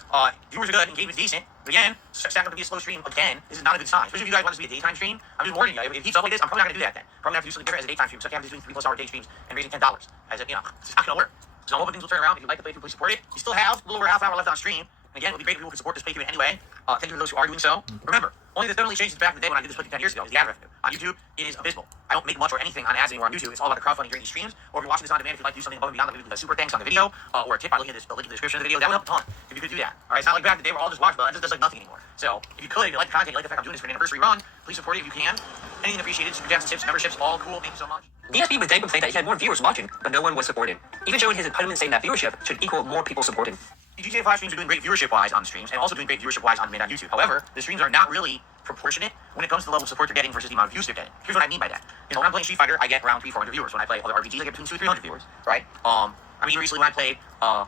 viewers are good, engagement's decent. But again, stacking up to be a slow stream again. This is not a good sign. Especially if you guys want this to be a daytime stream. I'm just warning you. If it keeps up like this, I'm probably not gonna do that then. Probably gonna have to do something different as a daytime stream. So I can't be doing 3+ hour day streams and raising $10. As if, it's just not gonna work. So I'm hoping things will turn around. If you like the playthrough, please support it. You still have a little over half an hour left on stream. And again, it would be great if people could support this playthrough in any way. Thank you to those who are doing so. Remember, only the definitely changed back in the day when I did this playthrough 10 years ago is the ad revenue. On YouTube, it is abysmal. I don't make much or anything on ads anymore on YouTube. It's all about the crowdfunding during these streams. Or if you're watching this on demand, if you'd like to do something above and beyond, like a super thanks on the video, or a tip by looking at the link in the description of the video, that would help a ton if you could do that. Alright, it's not like back in the day where all just watch buttons, it does like nothing anymore. So if you could, if you like the content, you like the fact I'm doing this for an anniversary run, please support it if you can. Anything appreciated, super chats, tips, memberships, all cool. Thank you so much. DSP would then complain that he had more viewers watching, but no one was supporting, even showing his entitlement saying that viewership should equal more people supporting. The GTA 5 streams are doing great viewership-wise on the streams, and also doing great viewership-wise on demand on YouTube. However, the streams are not really proportionate when it comes to the level of support you're getting versus the amount of views you're getting. Here's what I mean by that. You know, when I'm playing Street Fighter, I get around 300-400 viewers. When I play other RPGs, I get between 200-300 viewers, right? I mean, recently when I played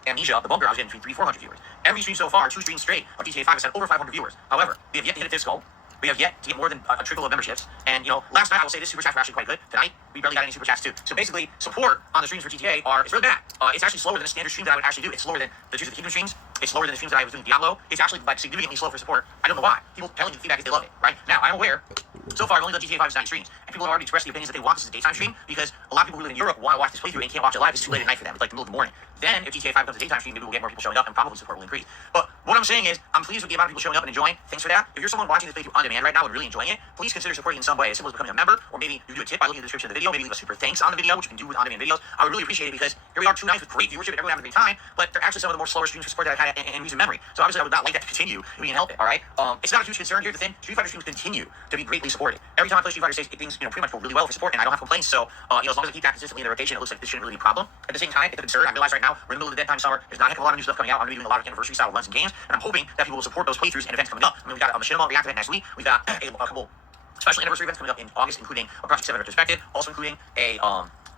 Amnesia, the Bunker, I was getting between 300-400 viewers. Every stream so far, 2 streams straight of GTA 5 has had over 500 viewers. However, we have yet to hit a fiscal. We have yet to get more than a trickle of memberships. And, you know, last night I will say this super chats were actually quite good. Tonight, we barely got any super chats too. So basically, support on the streams for GTA it's really bad. It's actually slower than a standard stream that I would actually do. It's slower than the Tears of the Kingdom streams. It's slower than the streams that I was doing Diablo. It's actually like significantly slow for support. I don't know why. People telling me the feedback is they love it, right? Now, I'm aware, so far I've only done GTA 5's 9 streams. And people have already expressed the opinions that they want this as a daytime stream because a lot of people who live in Europe want to watch this playthrough and can't watch it live. It's too late at night for them. It's like the middle of the morning. Then, if GTA 5 becomes a daytime stream, maybe we'll get more people showing up and probably support will increase. But what I'm saying is, I'm pleased with the amount of people showing up and enjoying. Thanks for that. If you're someone watching this playthrough on demand right now and really enjoying it, please consider supporting in some way, as simple as becoming a member, or maybe you do a tip by looking at the description of the video, maybe leave a super thanks on the video, which you can do with on-demand videos. I would really appreciate it because here we are 2 nights with great viewership and everyone having a great time, but they're actually some of the more slower streams for support that I've had in recent memory. So obviously I would not like that to continue if we can help it, alright? It's not a huge concern here. The thing, Street Fighter streams continue to be greatly supported. Every time I play Street Fighter 6, things, you know, pretty much go really well for support, and I don't have complaints. So, you know, as long as I keep that consistently in the rotation, it looks like this shouldn't really be a problem. At the same time, it's a concern. I realize right now, we're in the middle of the dead time summer. There's not a heck of a lot of new stuff coming out. I'm going to be doing a lot of anniversary style runs and games, and I'm hoping that people will support those playthroughs and events coming up. I mean, we've got a Machinima React event next week. We've got a couple special anniversary events coming up in August, including a Project 7 retrospective, also including a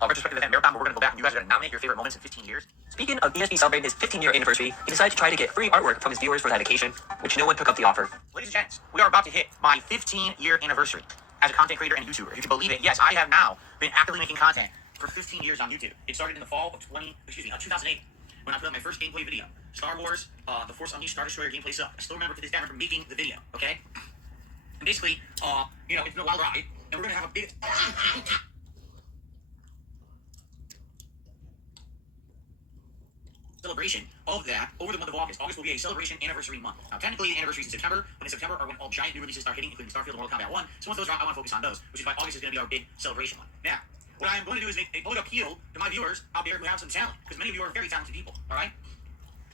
retrospective event marathon where we're going to go back and you guys are going to nominate your favorite moments in 15 years. Speaking of DSP celebrating his 15-year anniversary, he decided to try to get free artwork from his viewers for that occasion, which no one took up the offer. Ladies and gents, we are about to hit my 15-year anniversary as a content creator and YouTuber. If you can believe it, yes, I have now been actively making content for 15 years on YouTube. It started in the fall of 2008 when I put up my first gameplay video. Star Wars, The Force Unleashed Star Destroyer gameplay stuff. I still remember to this day, I remember making the video, okay? And basically, you know, it's been a wild ride, and we're going to have a big... celebration of that over the month of August. August will be a celebration anniversary month. Now, technically, the anniversary is in September, but in September are when all giant new releases start hitting, including Starfield and Mortal Kombat 1. So once those are out, I want to focus on those, which is why August is going to be our big celebration one. Now, what I am going to do is make a public appeal to my viewers out there who have some talent, because many of you are very talented people, all right?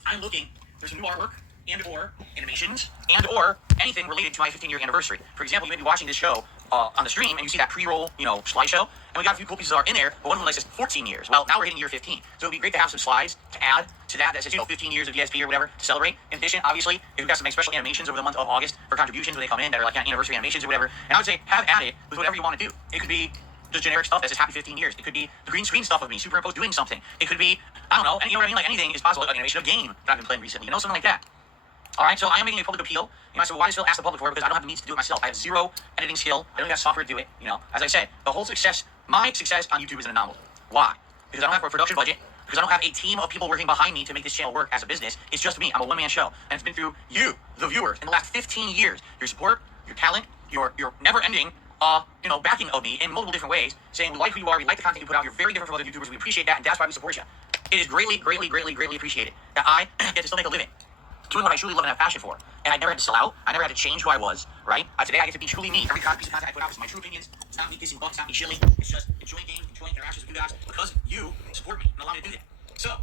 I'm looking for some new artwork and or animations and or anything related to my 15-year anniversary. For example, you may be watching this show on the stream and you see that pre-roll, you know, slideshow, and we got a few cool pieces that are in there, but one of them says 14 years. Well, now we're hitting year 15, so it'd be great to have some slides to add to that says, you know, 15 years of DSP or whatever to celebrate. In addition, obviously, if we've got some special animations over the month of August for contributions when they come in that are like anniversary animations or whatever, and I would say have at it with whatever you want to do. It could be just generic stuff that says happy 15 years. It could be the green screen stuff of me superimposed doing something. It could be, I don't know, and you know what I mean? Like anything is possible. Like an animation of game that I've been playing recently, you know, something like that. All right, so I am making a public appeal. You know, so why does Phil ask the public for it? Because I don't have the means to do it myself. I have zero editing skill. I don't got software to do it. You know, as I said, the whole success, my success on YouTube is an anomaly. Why? Because I don't have a production budget. Because I don't have a team of people working behind me to make this channel work as a business. It's just me. I'm a one-man show, and it's been through you, the viewers, in the last 15 years. Your support, your talent, your never-ending, you know, backing of me in multiple different ways, saying we like who you are, we like the content you put out. You're very different from other YouTubers. We appreciate that, and that's why we support you. It is greatly, greatly, greatly, greatly appreciated that I get to still make a living doing what I truly love and have passion for. And I never had to sell out. I never had to change who I was, right? Today I get to be truly me. Every piece of content I put out is my true opinions. It's not me kissing butts, it's not me chilling. It's just enjoying games, enjoying interactions with you guys because you support me and allow me to do that. So,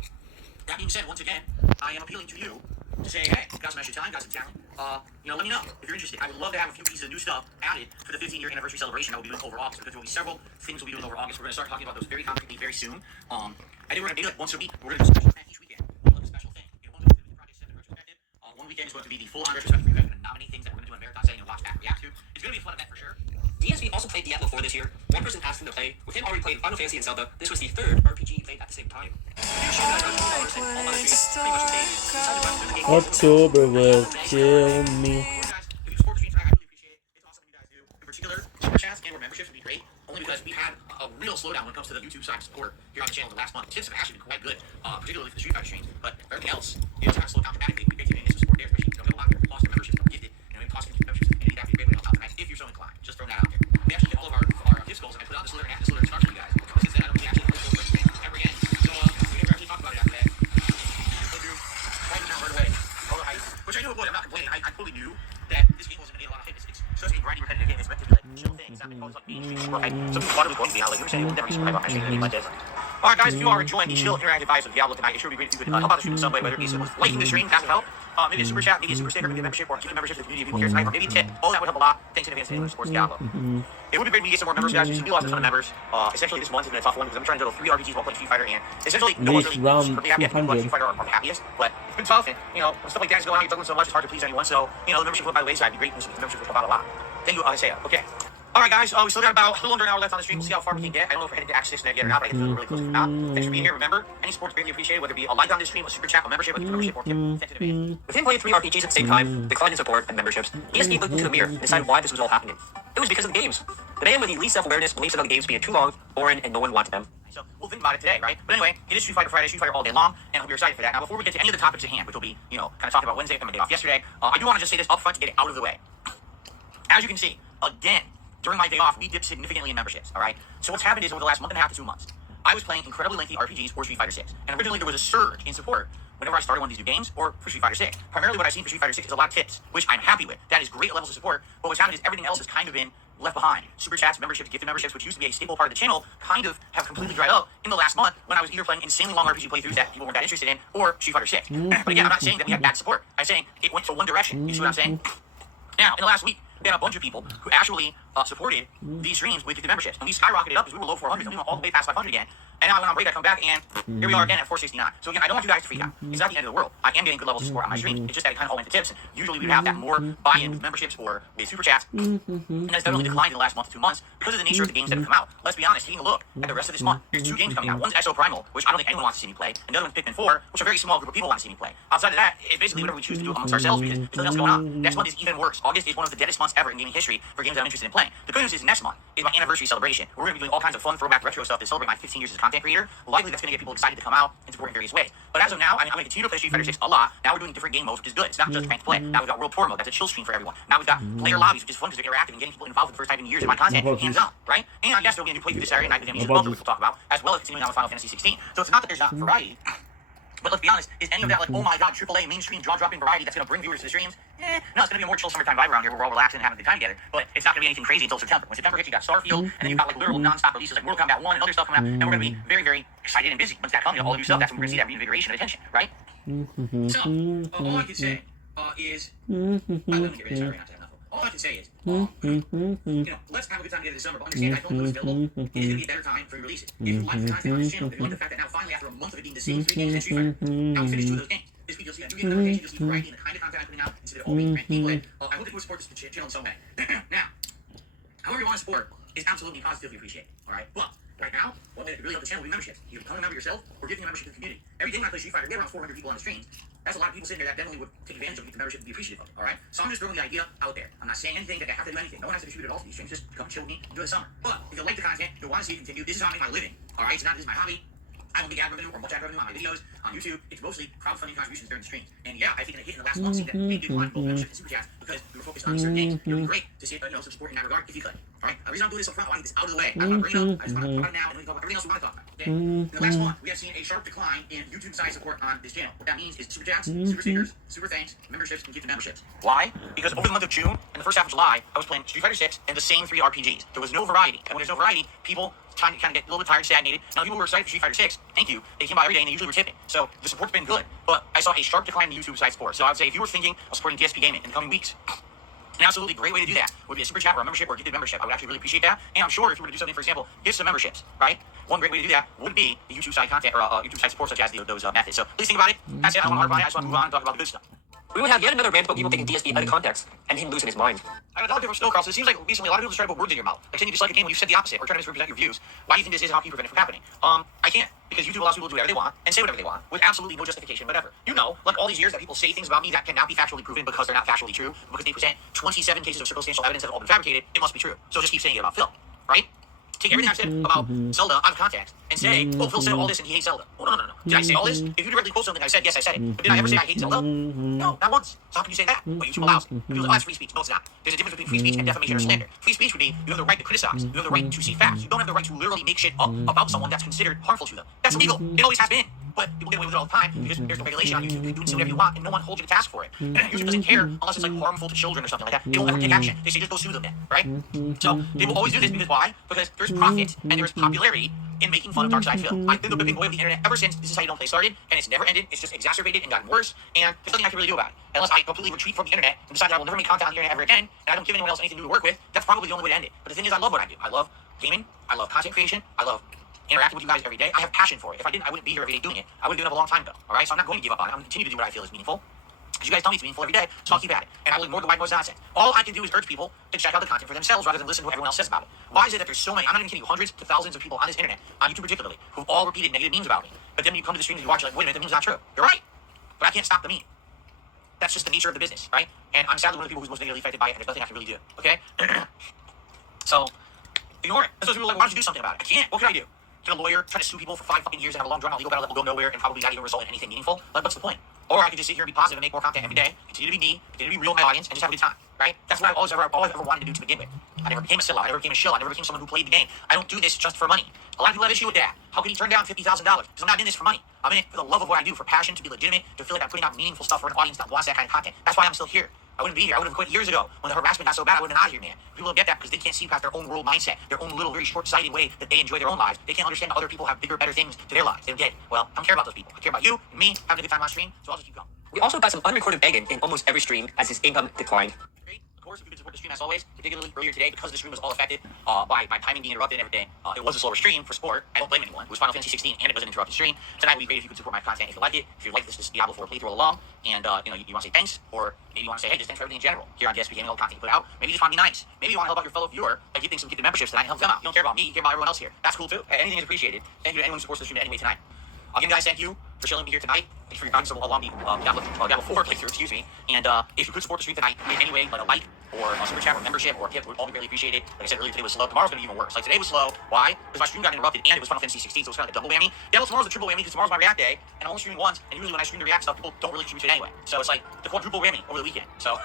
that being said, once again, I am appealing to you to say, hey, got some extra time, got some talent. You know, let me know if you're interested. I would love to have a few pieces of new stuff added for the 15-year anniversary celebration that we'll be doing over August, because there will be several things we'll be doing over August. We're going to start talking about those very concretely very soon. I think we're going to do it once a week. We're going to do a special event each weekend. We'll have a special thing. You know, one week is going to be the Project 7 retrospective. One weekend is going to be the full-on retrospective. We're going to nominate things that we're going to do in marathon setting and watch back react to. It's going to be a fun event for sure. DSP also played Diablo 4 this year. One person asked him to play. With him already playing Final Fantasy and Zelda, this was the third RPG played at the same time. October will kill me. If you support the streams, I really appreciate it. It's awesome what you guys do. In particular, super chats and or memberships would be great. Only because we had a real slowdown when it comes to the YouTube side support here on the channel the last month. Tips have actually been quite good, particularly for the Street Fighter streams. But everything else, it's kind of slowed down dramatically. We basically get some support there, especially, you know, we have a lot of people lost their memberships or gifted. You know, it costs them memberships and that would be a great way to help out tonight if you're so inclined. Just throwing that out there. We actually get all of our gift goals and I put out this little start for you guys. Since then, I don't think we actually put those ever again. So, we never actually talked about it after that. Right now, right away. Which I knew it would. I'm not complaining. I totally knew that this game wasn't going to get a lot of hit. It's such a grindy, repetitive game. It's meant to be like chill things. It's not meant to be like mainstream. Some people thought it was going to be. Like you were saying, it would never be survival. I think it would be like this. All right, guys, if you are enjoying the chill interactive vibes of Diablo tonight, it sure would be great if you could help out the stream in some way, whether it be liking the stream, that would help. Maybe a super chat, maybe a super sticker, maybe a membership, or keep a membership to the community of people here tonight, or maybe a tip. All that would help a lot. Thanks in advance to anyone who supports Diablo. It would be great if we get some more members, guys. We lost a ton of members. Essentially, this month has been a tough one because I'm trying to juggle 3 RPGs while playing Street Fighter, and essentially, no one's really round super happy. Street Fighter are the happiest, but it's been tough, and when stuff like that is going on, you're juggling so much, it's hard to please anyone. So, the membership went by the wayside. It'd be great if the membership would help out a lot. Thank you, Isaiah. Okay. All right, guys, we still got about a little under an hour left on the stream. We'll see how far we can get. I don't know if we're heading to Act 6 yet or not, but I get really close to the top. Thanks for being here. Remember, any support is greatly appreciated, whether it be a like on this stream, a super chat, a membership, a membership, or tip. Sent in advance. With him playing 3 RPGs at the same time, declining support and memberships, ESP looked into the mirror and decided why this was all happening. It was because of the games. The man with the least self-awareness believes about the games being too long, boring, and no one wanted them. So we'll think about it today, right? But anyway, it is Street Fighter Friday, Street Fighter all day long, and I hope you're excited for that. Now, before we get to any of the topics at hand, which will be, kind of talking about Wednesday and my day off yesterday, I do want to just say this up front to get it out of the way. As you can see, again, during my day off, we dipped significantly in memberships, all right? So what's happened is over the last month and a half to 2 months, I was playing incredibly lengthy RPGs or Street Fighter 6. And originally there was a surge in support whenever I started one of these new games or for Street Fighter 6. Primarily what I've seen for Street Fighter 6 is a lot of tips, which I'm happy with. That is great levels of support. But what's happened is everything else has kind of been left behind. Super chats, memberships, gifted memberships, which used to be a staple part of the channel, kind of have completely dried up in the last month when I was either playing insanely long RPG playthroughs that people weren't that interested in or Street Fighter 6. But again, I'm not saying that we had bad support. I'm saying it went to one direction. You see what I'm saying? Now, in the last week, we had a bunch of people who actually supported these streams with gifted memberships. And we skyrocketed up because we were low 400s and we went all the way past 500 again. And now I went on break, I come back, and here we are again at 469. So again, I don't want you guys to freak out. It's not the end of the world. I am getting good levels of support on my stream. It's just that it kind of all went to tips. And usually we would have that more buy-in with memberships or with super chats. And that's definitely declined in the last month to 2 months because of the nature of the games that have come out. Let's be honest, taking a look at the rest of this month, there's 2 games coming out. One's Exo Primal, which I don't think anyone wants to see me play, and the other one's Pikmin 4, which a very small group of people want to see me play. Outside of that, it's basically whatever we choose to do amongst ourselves because there's nothing else going on. Next month is even worse. August is one of the deadest months ever in gaming history for games that I'm interested in playing. The good news is next month is my anniversary celebration. We're going to be doing all kinds of fun throwback retro stuff to celebrate my 15 years as a content creator. Likely that's going to get people excited to come out and support in various ways. But as of now, I'm going to continue to play Street Fighter 6 a lot. Now we're doing different game modes, which is good. It's not just ranked play. Now we've got World Tour mode. That's a chill stream for everyone. Now we've got player lobbies, which is fun because they're interactive and getting people involved for the first time in years in my content, hands-on, right? And yes, there'll be a new playthrough this Saturday night with Amnesia Bunker, which we'll talk about, as well as continuing on with Final Fantasy 16. So it's not that there's not variety. But let's be honest, is any of that like, oh my god, AAA mainstream jaw-dropping variety that's going to bring viewers to the streams? No, it's going to be a more chill summertime vibe around here where we're all relaxing and having a good time together. But it's not going to be anything crazy until September. When September hits, you got Starfield, and then you've got like literal non-stop releases like Mortal Kombat 1 and other stuff coming out, and we're going to be very, very excited and busy. Once that comes, all the new stuff, that's when we're going to see that reinvigoration of attention, right? So, all I can say is... let me get ready, sorry, not to have enough. All I can say is, let's have a good time together this summer, but understand I don't know what's available. It is going to be a better time for releases. If you like the content on this channel, if you like the fact that now finally after a month of it being the same 3 games in Street Fighter, now we finished 2 of those games. This week you'll see a new game notification, you'll see variety in the kind of content I'm putting out instead of all being ranked gameplay. I hope that you will support this channel in some way. Now, however you want to support is absolutely positively appreciated, alright? But, right now, what made it really help the channel will be memberships. You become a member yourself or giving a membership to the community. Every day when I play Street Fighter, we have around 400 people on the streams. That's a lot of people sitting there that definitely would take advantage of the membership and be appreciative of it, alright? So I'm just throwing the idea out there. I'm not saying anything that I have to do anything. No one has to distribute it all to these streams. Just come chill with me, enjoy the summer. But if you like the content, you want to see it continue, this is how I make my living, alright? It's not this is my hobby. I don't make ad revenue or much ad revenue on my videos on YouTube. It's mostly crowdfunding contributions during the streams. And yeah, I think in a hit in the last month, seeing that we did find both membership and super chats because we were focused on certain things. It would be great to see some support in that regard if you could. Alright? The reason I'm doing this up front, I want to get this out of the way. I'm not bringing it up. I just want to talk about it now and then we talk about everything else we want to talk about. Okay? In the last month, we have seen a sharp decline in YouTube side support on this channel. What that means is super chats, super stickers, super thanks, memberships, and gifted memberships. Why? Because over the month of June and the first half of July, I was playing Street Fighter 6 and the same 3 RPGs. There was no variety. And when there's no variety, people kind of get a little bit tired, stagnated. Now, people who were excited for Street Fighter 6, thank you. They came by every day and they usually were tipping. So the support's been good. But I saw a sharp decline in YouTube side support. So I would say if you were thinking of supporting DSP Gaming in the coming weeks, an absolutely great way to do that would be a super chat or a membership or a gifted membership. I would actually really appreciate that. And I'm sure if you were to do something, for example, give some memberships, right? One great way to do that would be the YouTube side content or YouTube side support such as those methods. So please think about it. That's it. I don't want to harp on it. I just want to move on and talk about the good stuff. We would have yet another rant about people taking DSP out of context and him losing his mind. I have a lot of different snowcross. So it seems like recently a lot of people just try to put words in your mouth. Like saying you dislike a game when you said the opposite or trying to misrepresent your views. Why do you think this is? How can you prevent it from happening? I can't. Because YouTube allows people to do whatever they want and say whatever they want with absolutely no justification, whatever. You know, like all these years that people say things about me that cannot be factually proven because they're not factually true, because they present 27 cases of circumstantial evidence that have all been fabricated, it must be true. So just keep saying it about Phil, right? Take everything I've said about Zelda out of context and say, oh, Phil said all this and he hates Zelda. Oh, no. Did I say all this? If you directly quote something I said, yes, I said it. But did I ever say I hate Zelda? No, not once. So how can you say that? Well, YouTube allows it. People say, oh, that's free speech. No, it's not. There's a difference between free speech and defamation or slander. Free speech would be you have the right to criticize. You have the right to see facts. You don't have the right to literally make shit up about someone that's considered harmful to them. That's illegal. It always has been. but people get away with it all the time because there's no regulation on YouTube. You can do whatever you want, and no one holds you to task for it. YouTube doesn't care unless it's like harmful to children or something like that. They won't ever take action. They say just go sue them then, right? So they will always do this because why? Because there's profit and there's popularity in making fun of dark side film. I've been the big boy of the internet ever since This Is How You Don't Play started, and it's never ended. It's just exacerbated and gotten worse, and there's nothing I can really do about it. Unless I completely retreat from the internet and decide that I will never make content on the internet ever again, and I don't give anyone else anything new to work with, that's probably the only way to end it. But the thing is, I love what I do. I love gaming. I love content creation. I love interacting with you guys every day. I have passion for it. If I didn't, I wouldn't be here every day doing it. I would have given up a long time ago. All right, so I'm not going to give up on it. I'm going to continue to do what I feel is meaningful. Because you guys tell me it's meaningful every day, so I'll keep at it. And I will ignore the white noise nonsense. All I can do is urge people to check out the content for themselves rather than listen to what everyone else says about it. Why is it that there's so many, I'm not even kidding you, hundreds to thousands of people on this internet, on YouTube particularly, who've all repeated negative memes about me. But then when you come to the stream and you watch, you're like, wait a minute, the meme's not true. You're right. But I can't stop the meme. That's just the nature of the business, right? And I'm sadly one of the people who's most negatively affected by it, and there's nothing I can really do, okay? So, ignore it. That's what people are like, why don't you do something about it? I can't. What can I do? Get a lawyer, try to sue people for 5 fucking years and have a long drawn-out legal battle that will go nowhere and probably not even result in anything meaningful? Like, what's the point? Or I could just sit here and be positive and make more content every day, continue to be me, continue to be real with my audience, and just have a good time, right? That's what I've always ever wanted to do to begin with. I never became a sellout, I never became a shill, I never became someone who played the game. I don't do this just for money. A lot of people have issue with that. How can you turn down $50,000? Because I'm not in this for money. I'm in it for the love of what I do, for passion, to be legitimate, to feel like I'm putting out meaningful stuff for an audience that wants that kind of content. That's why I'm still here. I wouldn't be here. I would have quit years ago when the harassment got so bad. I would have been out of here, man. People don't get that because they can't see past their own world mindset, their own little, very short-sighted way that they enjoy their own lives. They can't understand other people have bigger, better things to their lives. They don't get it. Well, I don't care about those people. I care about you and me having a good time on stream, so I'll just keep going. We also got some unrecorded begging in almost every stream as his income declined. Great. Of course, if you could support the stream as always, particularly earlier today, because the stream was all affected by timing being interrupted and everything. It was a slower stream for sport. I don't blame anyone. It was Final Fantasy 16 and it was an interrupted stream. Tonight would be great if you could support my content if you like it. If you like this Diablo 4 playthrough all along, and you want to say thanks, or maybe you want to say, hey, just thanks for everything in general here on DSP Gaming, all the content you put out. Maybe you just want to be nice. Maybe you want to help out your fellow viewer by giving some gifted memberships tonight and help them out. You don't care about me, you care about everyone else here. That's cool too. Anything is appreciated. Thank you to anyone who supports the stream anyway tonight. Again, guys, thank you for chilling me here tonight. Thank you for your guidance along the Diablo 4 playthrough, excuse me. And if you could support the stream tonight in any way, like a like, or a super chat, or membership, or a tip, would all be really appreciated. Like I said earlier, today was slow. Tomorrow's going to be even worse. Like, today was slow. Why? Because my stream got interrupted, and it was Final Fantasy 16, so it's kind of like a double whammy. Yeah, well, tomorrow's a triple whammy, because tomorrow's my React day, and I'm only streaming once, and usually when I stream the React stuff, people don't really stream it anyway. So it's like the quadruple whammy over the weekend. So,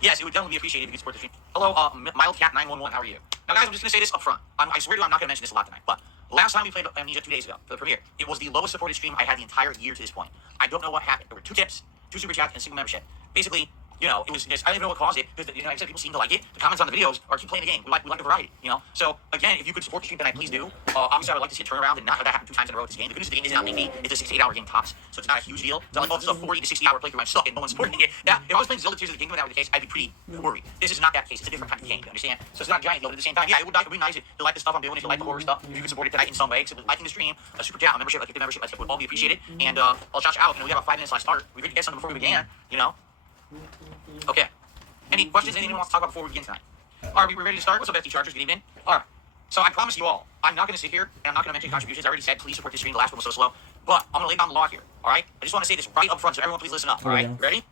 yes, it would definitely be appreciated if you could support the stream. Hello, MildCat911, how are you? Now, guys, I'm just going to say this up front. I swear to you, I'm not going to mention this a lot tonight, but last time we played Amnesia 2 days ago for the premiere, it was the lowest supported stream I had the entire year to this point. I don't know what happened. There were 2 tips, 2 super chats, and a single membership. Basically, it was just, I don't even know what caused it, because, I said people seem to like it. The comments on the videos are keep playing the game. We like the variety, So, again, if you could support the stream tonight, please do. Obviously, I would like to see a turnaround and not have that happen 2 times in a row with this game. The good news of the game isn't out lengthy. It's a 6 to 8 hour game tops, so it's not a huge deal. It's not like, this is a 40 to 60 hour playthrough I'm stuck in, no one's supporting it. Yeah, if I was playing Zelda Tears of the Kingdom and that were the case, I'd be pretty worried. This is not that case. It's a different kind of game, you understand? So it's not a giant deal, but at the same time, yeah, it would be nice if you like the stuff I'm doing, if you like the horror stuff, if you could support it tonight in some way, except liking the stream, a super chat, a membership, like a membership, would all be appreciated. And I'll shout you out. We have about 5 minutes left start. We did get something before we began, Okay. Any questions anyone wants to talk about before we begin tonight? All right, we're ready to start. What's up, FT Chargers? Good evening. All right. So I promise you all, I'm not going to sit here and I'm not going to mention contributions. I already said, please support this stream. The last one was so slow. But I'm going to lay down the law here. All right? I just want to say this right up front, so everyone please listen up. All right? Ready?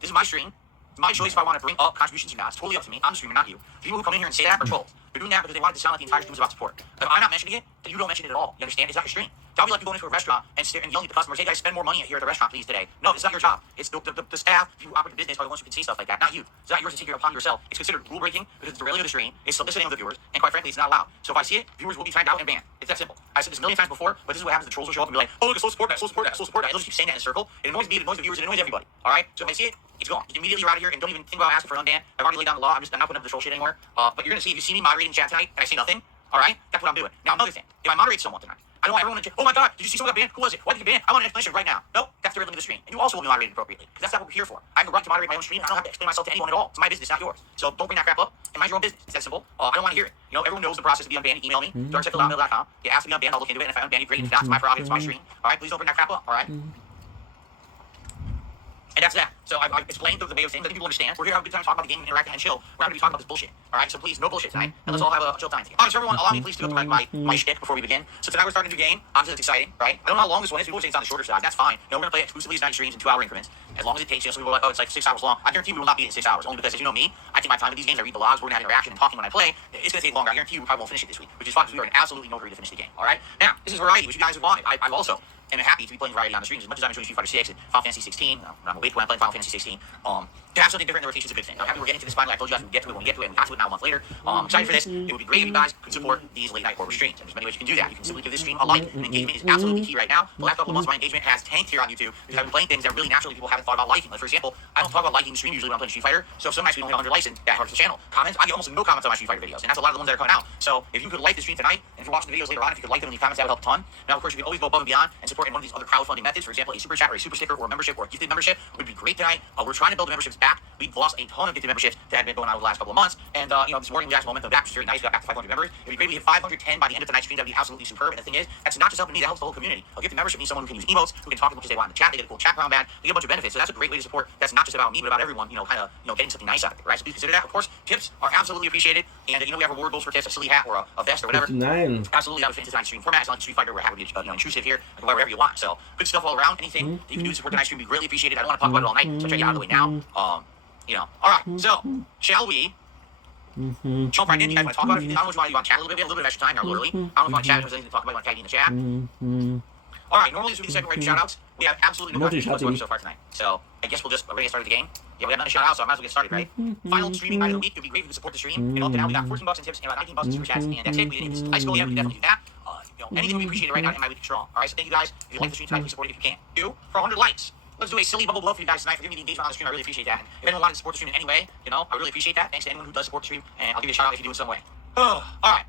This is my stream. It's my choice if I want to bring up contributions or not. It's totally up to me. I'm the streamer, not you. People who come in here and say that are trolls. They're doing that because they want it to sound like the entire stream is about support. If I'm not mentioning it, then you don't mention it at all. You understand? It's not your stream. That would be like you going into a restaurant and yelling at the customers, hey guys, spend more money here at the restaurant, please, today. No, it's not your job. It's the staff, if you operate the business, are the ones who can say stuff like that, not you. It's not yours to take upon yourself. It's considered rule breaking because it's derailing of the stream, it's soliciting of the viewers, and quite frankly, it's not allowed. So if I see it, viewers will be timed out and banned. It's that simple. I've said this a million times before, but this is what happens. The trolls will show up and be like, oh, look, so support that, so support that, so support that. They'll just keep saying that in a circle. It annoys me, it annoys the viewers, it annoys everybody. Alright? So if I see it, it's gone. Immediately you're out of here and don't even think about asking for an unban. I've already laid down the law. I'm not putting up the troll shit anymore. But you're gonna see, if you see me moderating chat tonight and I say nothing, alright? That's what I'm doing. Now another thing. If I moderate someone tonight, I don't want everyone to, oh my god, did you see someone got banned? Who was it? Why did you get banned? I want an explanation right now. No, that's the rhythm of the stream. And you also will be moderated appropriately. Because that's not what we're here for. I have the right to moderate my own stream. I don't have to explain myself to anyone at all. It's my business, not yours. So don't bring that crap up and mind your own business. It's that simple. I don't want to hear it. Everyone knows the process to be unbanned. Email me, darkcycle@mail.com. You ask to be unbanned, I'll look into it. And if I unban you, great. If not, it's my prerogative, it's my stream. Alright, please don't bring that crap up, alright? And that's that. So I've explained through the way of things. I think people understand. We're here to have a good time talking about the game and interacting and chill. We're not going to be talking about this bullshit. Alright, so please, no bullshit tonight. And let's all have a chill time together. Alright, so everyone, allow me please to go through my shtick before we begin. So tonight we're starting a new game. Obviously it's exciting, right? I don't know how long this one is. People say it's on the shorter side. That's fine. No, we're going to play it exclusively as 90 streams in 2 hour increments. As long as it takes, some people are like, oh, it's like 6 hours long. I guarantee we will not beat it in 6 hours. Only because, as you know me, I take my time with these games. I read the logs. We're going to have interaction and talking when I play. It's going to take longer. I guarantee you we probably won't finish it this week, which is fine because we are in absolutely no hurry to finish the game. Alright? Now, this is variety, which you guys have wanted. I've also am happy to be playing variety on the streams. As much as I'm enjoying Street Fighter 6 and Final Fantasy 16, I'm awake when I'm playing Final Fantasy 16. To have something different in the rotation is a good thing. I'm happy we're getting to this finally. I told you guys we would get to it when we get to it, and we got to it now a month later. Excited for this. It would be great if you guys could support these late night horror streams. And there's many ways you can do that. You can simply give this stream a like. And engagement is absolutely key right now. The last couple of months, my engagement has tanked here on YouTube because I've been playing things that really naturally people haven't thought about liking. Like, for example, I don't talk about liking the stream usually when I'm playing Street Fighter, so some nights we don't hit 100 likes, and that hurts the channel. Comments, I get almost no comments on my Street Fighter videos, and that's a lot of the ones that are coming out. So if you could like the stream tonight, and if you're watching the videos later on, if you could like them and leave comments, that would help a ton. Now, of course, you can always go above and beyond and support in one of these other crowdfunding methods. For example, a super chat or a super sticker or a membership or a gifted membership would be great tonight. We're trying to build memberships back. We've lost a ton of gifted memberships that had been going on over the last couple of months, and this morning we got momentum back, which is very nice. We got back to 500 members. It'd be great if we hit 510 by the end of tonight's stream. That'd be absolutely superb. And the thing is, that's not just helping me, that helps the whole community. A gifted membership means someone who can use emotes, who can talk as much as they want in the chat. They get a cool chat crown badge. They get a bunch of benefits. So that's a great way to support. That's not just about me, but about everyone. Getting something nice out of it, right? So please consider that. Of course, tips are absolutely appreciated, and we have reward goals for tips, a silly hat or a vest or whatever. 59. Absolutely, that would fit into tonight's stream format. It's not like Street Fighter. We're happy to be intrusive here. I can buy whatever you want. So good stuff all around. Anything that you can do to support tonight's stream would be greatly appreciated. I don't want to talk about it all night, so I'll try to get out of the way now. All right. So shall we? Jump right in. You guys want to talk about it? I don't know if you want to chat a little bit. We have a little bit of extra time here, literally. I don't know if you want to chat. If there's anything to talk about, you want to tag in the chat. All right. Normally, this would be the second right shout outs. We have absolutely no content whatsoever so far tonight. So I guess we're going to get started the game. Yeah, we have nothing to shout out, so I might as well get started, right? Final streaming night of the week. It would be great if you could support the stream. Up to now, we got $14 in tips and about $19 in super chats, and that's it. We didn't even high school yet. We can definitely do that. Anything we appreciate right now in my week strong. All right, so thank you guys. If you like the stream tonight, please support it if you can. For 100 likes. Let's do a silly bubble blow for you guys tonight for giving me the engagement on the stream. I really appreciate that. And if anyone wanted to support the stream in any way, I really appreciate that. Thanks to anyone who does support the stream, and I'll give you a shout out if you do in some way. All right,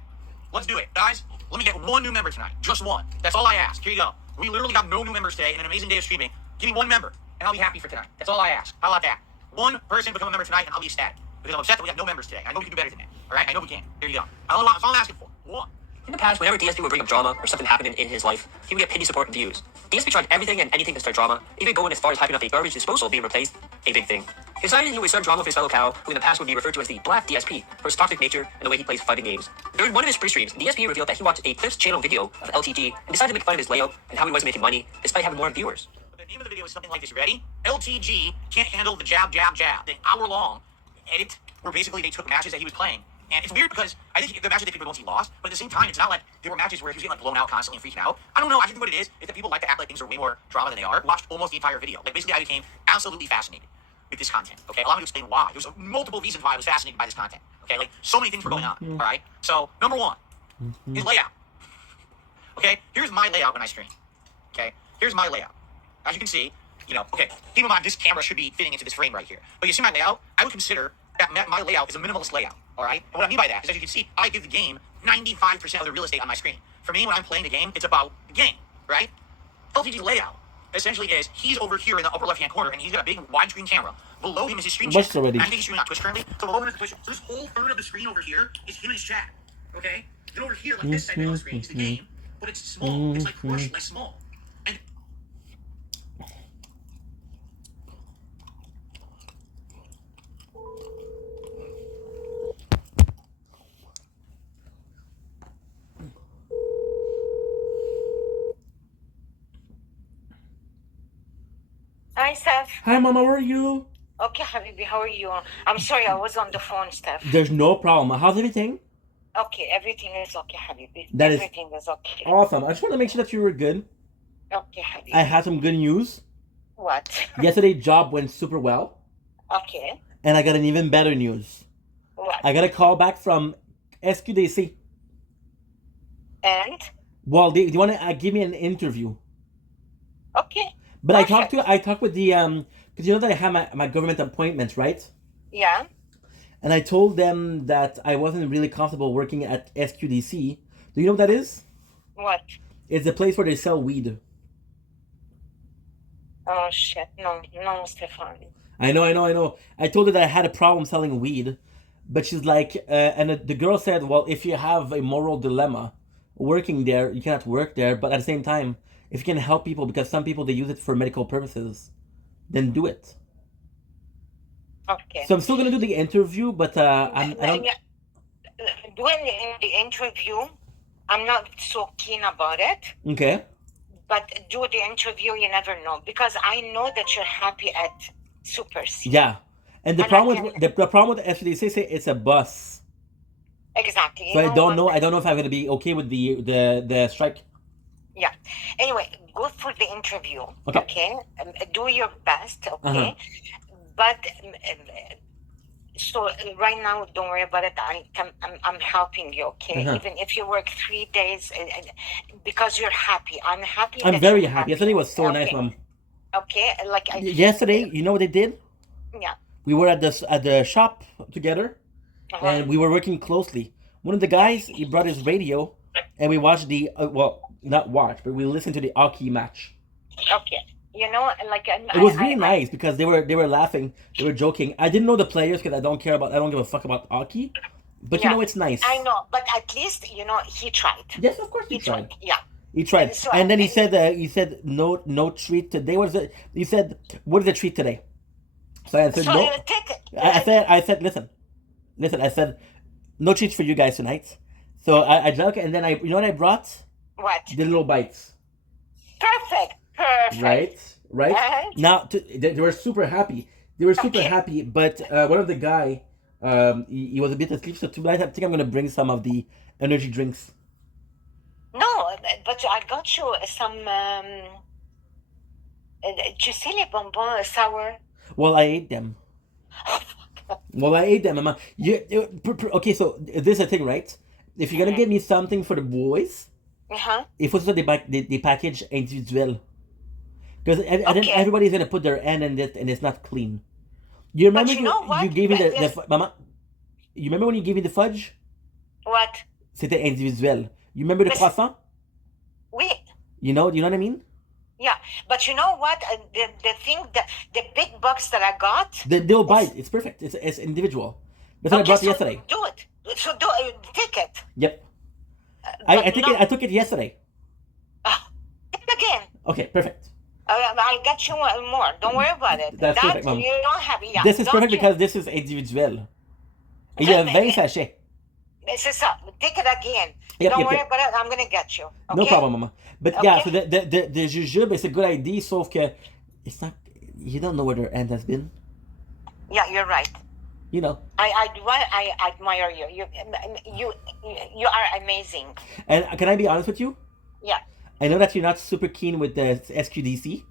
let's do it, guys. Let me get one new member tonight, just one. That's all I ask. Here you go. We literally got no new members today in an amazing day of streaming. Give me one member, and I'll be happy for tonight. That's all I ask. How about that? One person become a member tonight, and I'll be ecstatic because I'm upset that we got no members today. I know we can do better than that. All right, I know we can. Here you go. That's all I'm asking for. One. In the past, whenever DSP would bring up drama or something happening in his life, he would get pity, support, and views. DSP tried everything and anything to start drama, even going as far as hyping up the garbage disposal being replaced, a big thing. He decided he would start drama with his fellow cow, who in the past would be referred to as the Black DSP, for his toxic nature and the way he plays fighting games. During one of his pre-streams, DSP revealed that he watched a Clips channel video of LTG and decided to make fun of his layout and how he was making money, despite having more viewers. The name of the video is something like this. Ready? LTG can't handle the jab, jab, jab. The hour-long edit where basically they took matches that he was playing. And it's weird because I think the matches that people once he lost, but at the same time, it's not like there were matches where he was getting blown out constantly and freaking out. I don't know. I think what it is that people like to act like things are way more drama than they are. Watched almost the entire video. Basically, I became absolutely fascinated with this content. Okay, allow me to explain why. There's multiple reasons why I was fascinated by this content. Okay, so many things were going on. All right. So number one, his layout. Okay, here's my layout when I stream. Okay, here's my layout. As you can see, okay, keep in mind this camera should be fitting into this frame right here. But you see my layout? I would consider that my layout is a minimalist layout. All right, and what I mean by that is, as you can see, I give the game 95% of the real estate on my screen. For me, when I'm playing the game, it's about the game, right? LTG's layout essentially is he's over here in the upper left-hand corner, and he's got a big widescreen camera. Below him is his screen chat. already. I think he's streaming on Twitch currently. So below him is Twitch. So this whole third of the screen over here is him and his chat. Okay? Then over here, like this side of the screen, is the game, but it's small. It's like crushed, like small. And Hi, Steph. Hi, Mama, how are you? Okay, Habibi, how are you? I'm sorry, I was on the phone, Steph. There's no problem. How's everything? Okay, everything is okay, Habibi. That is everything is okay. Awesome. I just want to make sure that you were good. Okay, Habibi. I had some good news. What? Yesterday's job went super well. Okay. And I got an even better news. What? I got a call back from SQDC. And? Well, they want to give me an interview. Okay. But Perfect. I talked with the because you know that I have my government appointments, right? Yeah. And I told them that I wasn't really comfortable working at SQDC. Do you know what that is? What? It's a place where they sell weed. Oh, shit. No, Stefan. I know. I told her that I had a problem selling weed, but she's like, and the girl said, well, if you have a moral dilemma working there, you cannot work there. But at the same time, if you can help people, because some people, they use it for medical purposes, then do it. Okay. So I'm still going to do the interview, but I don't... Doing the interview, I'm not so keen about it. Okay. But do the interview, you never know. Because I know that you're happy at Super C. Yeah. And the And problem I with can- the problem with the SQDC, say it's a Exactly. so I don't know what? if I'm going to be okay with the strike. Yeah. Anyway, go for the interview. Okay. Okay. Do your best. Okay. Uh-huh. But so right now, don't worry about it. I'm helping you. Okay. Uh-huh. Even if you work 3 days, because you're happy. I'm happy. I'm that very you're happy. Yesterday was so nice, Okay. Mom. Okay. Like Yesterday, you know what they did? Yeah. We were at the shop together, Uh-huh. and we were working closely. One of the guys, he brought his radio, and we watched the well, not watch, but we listened to the hockey match. Okay. You know, like It was really nice because they were laughing, they were joking. I didn't know the players because I don't give a fuck about hockey, but you Yeah. know it's nice. I know, but at least you know he tried. Yes, of course he tried. Yeah. He tried, So and then he I- said no treat today. What is it? He said what is the treat today? So I said So no. take it. I said listen. I said no treats for you guys tonight. So I drank, and then you know what I brought? What? The little bites. Perfect. Right. Right. Now they were super happy. They were super Okay. happy, but one of the guy, he was a bit asleep. So tonight I think I'm gonna bring some of the energy drinks. No, but I got you some. Tu sais les bonbons sour? Well, I ate them. Mama. Okay, so this is the thing, right? If you're gonna get me something for the boys, Uh-huh. il faut que des package individuels. Because then Okay. everybody's gonna put their hand in it and it's not clean. You remember you know what? you gave me Yes. Mama? You remember when you gave me the fudge? What? C'était individuel. You remember the Yes. croissant? Oui. You know what I mean? Yeah, but you know what? The thing that the big box that I got. They'll bite. It's perfect. It's individual. That's what I brought so yesterday. do it. So take it. Yep. But I took it yesterday. Take it again. Okay, perfect. I'll get you more. Don't worry about it. That's perfect, Mom. You don't have. Yeah. This is don't perfect you- because this is individuel. Il y a 20 sachets. C'est ça. Take it again. Yep, Don't yep, worry yep. about it. I'm gonna get you. Okay? No problem, Mama. But yeah, so Okay. the jujube is a good idea, sauf que it's not. You don't know where their end has been. Yeah, you're right. You know. I admire you. You are amazing. And can I be honest with you? Yeah. I know that you're not super keen with the SQDC,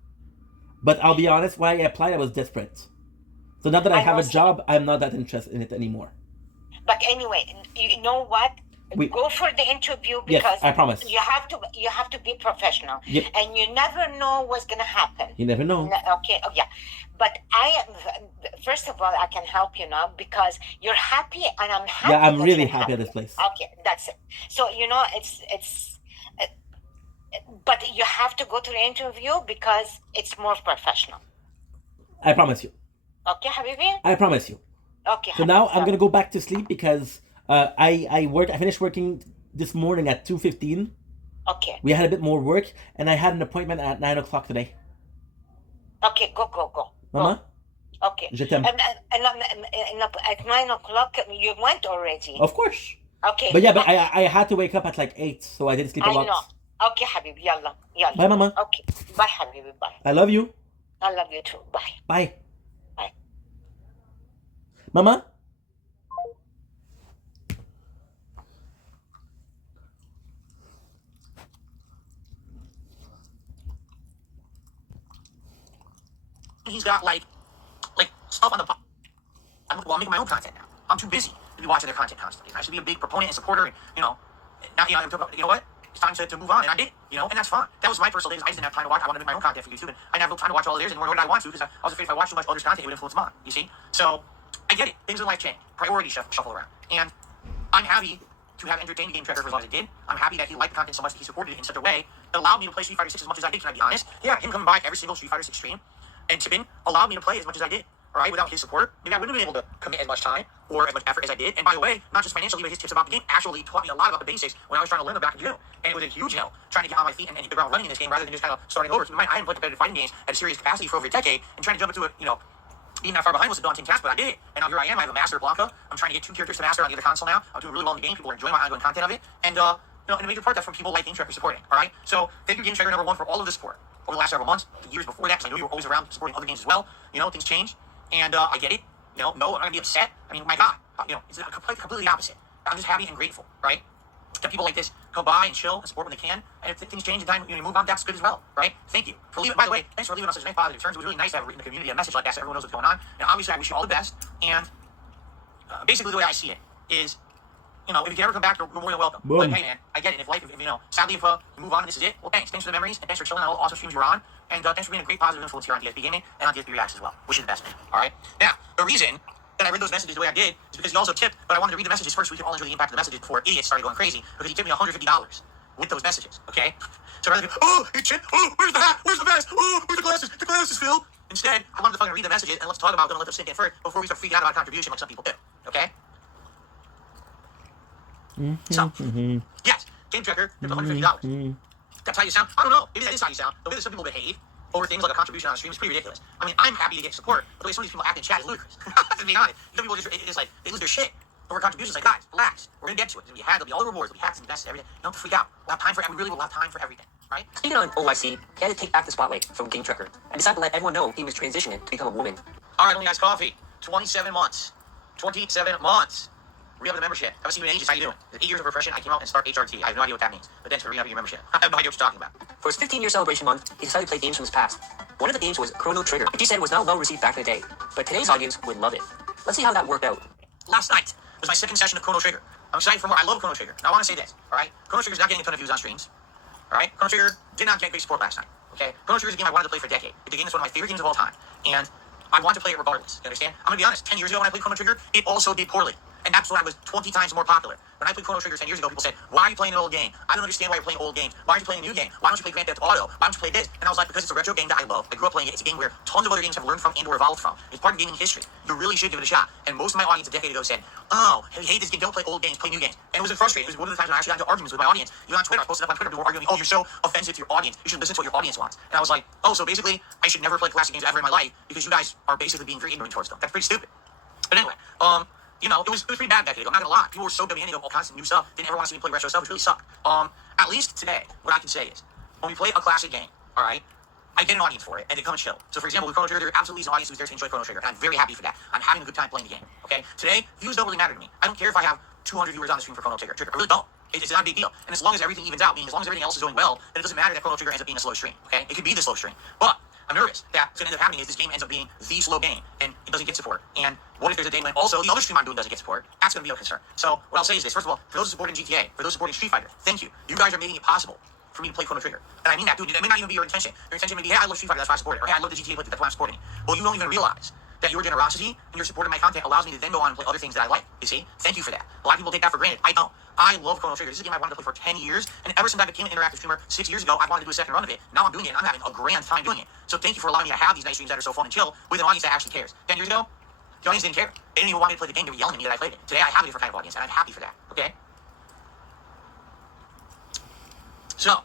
but I'll be honest. When I applied, I was desperate. So now that I I have a know. job, I'm not that interested in it anymore. But anyway, you know what? We- Go for the interview Yes, because I promise. you have to be professional. Yep. And you never know what's gonna happen. You never know. Okay. Oh, yeah. But first of all, I can help you now because you're happy and I'm happy. Yeah, I'm that really you're happy at this place. Okay, that's it. So you know, but you have to go to the interview because it's more professional. I promise you. Okay, Habibi? I promise you. Okay. So now Habibi. I'm gonna go back to sleep because I finished working this morning at 2:15. Okay. We had a bit more work, and I had an appointment at 9 o'clock today. Okay, go. Mama, Okay. je t'aime. And at 9 o'clock, you went already. Of course. Okay. But yeah, but I had to wake up at like 8, so I didn't sleep a I lot. know. Okay, Habibi. Yalla. Bye, Mama. Okay. Bye, Habibi. Bye. I love you. I love you too. Bye. Bye. Bye. Mama. He's got like stuff on the. I'm making my own content now. I'm too busy to be watching their content constantly. I should be a big proponent and supporter, and now you know what? It's time to move on, and I did, and that's fine. That was my personal thing. I just didn't have time to watch. I wanted to make my own content for YouTube, and I didn't have time to watch all of theirs anymore. Nor did I want to because I was afraid if I watched too much others' content, it would influence mine. You see? So I get it. Things in life change. Priorities shuffle around, and I'm happy to have entertained Game Tracker for as long as it did. I'm happy that he liked the content so much that he supported it in such a way that allowed me to play Street Fighter 6 as much as I did. Can I be honest? Yeah, him coming by every single Street Fighter 6 stream and tipping allowed me to play as much as I did. All right, without his support, maybe I wouldn't have been able to commit as much time or as much effort as I did. And by the way, not just financially, but his tips about the game actually taught me a lot about the basics when I was trying to learn them back in June. And it was a huge help trying to get on my feet and hit the ground running in this game rather than just kind of starting over. Keep in mind, I hadn't played competitive fighting games at a serious capacity for over a decade, and trying to jump into it, being that far behind was a daunting task, but I did it. And now here I am. I have a Master Blanca. I'm trying to get 2 characters to master on the other console now. I'm doing really well in the game. People are enjoying my ongoing content of it. And, and a major part that's from people like Game Tracker supporting. All right? So thank you, Game Tracker #1, for all of the support over the last several months, the years before that, because I know you were always around supporting other games as well. Things change. And I get it. No, I'm not going to be upset. I mean, my God. It's completely opposite. I'm just happy and grateful, right? That people like this come by and chill and support when they can. And if things change in time, you move on, that's good as well, right? Thank you for leaving. By the way, thanks for leaving us such nice positive terms. It was really nice to have in the community a message like that so everyone knows what's going on. And obviously, I wish you all the best. And basically, the way I see it is, if you can ever come back, you're more than welcome. Boom. But hey, man, I get it. If life, sadly, if you move on and this is it, well, thanks. Thanks for the memories, and thanks for chilling on all the awesome streams you were on. And thanks for being a great positive influence here on DSP Gaming and on DSP Reacts as well. Wish you the best, man. All right? Now, the reason that I read those messages the way I did is because he also tipped, but I wanted to read the messages first so we could all enjoy the impact of the messages before idiots started going crazy, because he tipped me $150 with those messages, okay? So rather than, oh, hey, Chip, oh, where's the hat? Where's the vest? Oh, where's the glasses? The glasses, Phil. Instead, I wanted to fucking read the messages, and let's talk about them and let them sink in first before we start freaking out about contribution like some people do, okay? So, yes, Game Tracker tipped $150. That's how you sound? I don't know. Maybe that is how you sound. The way that some people behave over things like a contribution on a stream is pretty ridiculous. I mean, I'm happy to get support, but the way some of these people act in chat is ludicrous. To be honest, some people just like, they lose their shit over contributions. Like, guys, relax. We're gonna get to it. There'll be all the rewards. We have to invest in everything. Don't freak out. We'll have time for. We really will have time for everything, right? Speaking on OYC, he had to take back the spotlight from Game Tracker and decided to let everyone know he was transitioning to become a woman. All right, only guys, coffee. 27 months. 27 months. Re-up the membership. Haven't seen you in ages. How you doing? 8 years of repression. I came out and start HRT. I have no idea what that means. But thanks for re-upping your membership. I have no idea what you're talking about. For his 15-year celebration month, he decided to play games from his past. One of the games was Chrono Trigger, which he said was not well received back in the day, but today's audience would love it. Let's see how that worked out. Last night was my second session of Chrono Trigger. I'm excited for more. I love Chrono Trigger. Now I want to say this, all right? Chrono Trigger's not getting a ton of views on streams, all right? Chrono Trigger did not get great support last night, okay? Chrono Trigger is a game I wanted to play for a decade. It's a game that's one of my favorite games of all time, and I want to play it regardless. You understand? I'm gonna be honest. 10 years ago when I played Chrono Trigger, it also did poorly. And that's when I was 20 times more popular. When I played Chrono Trigger 10 years ago, people said, why are you playing an old game? I don't understand why you're playing old games. Why aren't you playing a new game? Why don't you play Grand Theft Auto? Why don't you play this? And I was like, because it's a retro game that I love. I grew up playing it. It's a game where tons of other games have learned from and or evolved from. It's part of gaming history. You really should give it a shot. And most of my audience a decade ago said, oh, I hate this game. Don't play old games. Play new games. And it was frustrating. It was one of the times when I actually got into arguments with my audience. Even on Twitter, I posted up on Twitter. People were arguing, oh, you're so offensive to your audience. You should listen to what your audience wants. And I was like, oh, so basically, I should never play classic games ever in my life because you guys are basically being very ignorant towards them. That's pretty stupid. But anyway, it was pretty bad back then. I'm not gonna lie. People were so demanding of all kinds of new stuff. They never want to see me play retro stuff, which really sucked. At least today, what I can say is, when we play a classic game, all right, I get an audience for it, and they come and chill. So, for example, with Chrono Trigger, there absolutely is an audience who's there to enjoy Chrono Trigger, and I'm very happy for that. I'm having a good time playing the game. Okay, today views don't really matter to me. I don't care if I have 200 viewers on the stream for Chrono Trigger. I really don't. It's not a big deal. And as long as everything evens out, meaning as long as everything else is going well, then it doesn't matter that Chrono Trigger ends up being a slow stream. Okay, it could be the slow stream, but I'm nervous that what's going to end up happening is this game ends up being the slow game, and it doesn't get support. And what if there's a day when also the other stream I'm doing doesn't get support? That's going to be a concern. So what I'll say is this. First of all, for those supporting GTA, for those supporting Street Fighter, thank you. You guys are making it possible for me to play Chrono Trigger. And I mean that, dude. That may not even be your intention. Your intention may be, yeah, I love Street Fighter, that's why I support it. Or, hey, I love the GTA, but that's why I'm supporting it. Well, you don't even realize that your generosity and your support of my content allows me to then go on and play other things that I like. You see? Thank you for that. A lot of people take that for granted. I don't. I love Chrono Trigger. This is a game I wanted to play for 10 years, and ever since I became an interactive streamer 6 years ago, I wanted to do a second run of it. Now I'm doing it, and I'm having a grand time doing it. So thank you for allowing me to have these nice streams that are so fun and chill with an audience that actually cares. 10 years ago, the audience didn't care. They didn't even want me to play the game. They were yelling at me that I played it. Today I have a different kind of audience, and I'm happy for that. Okay? So,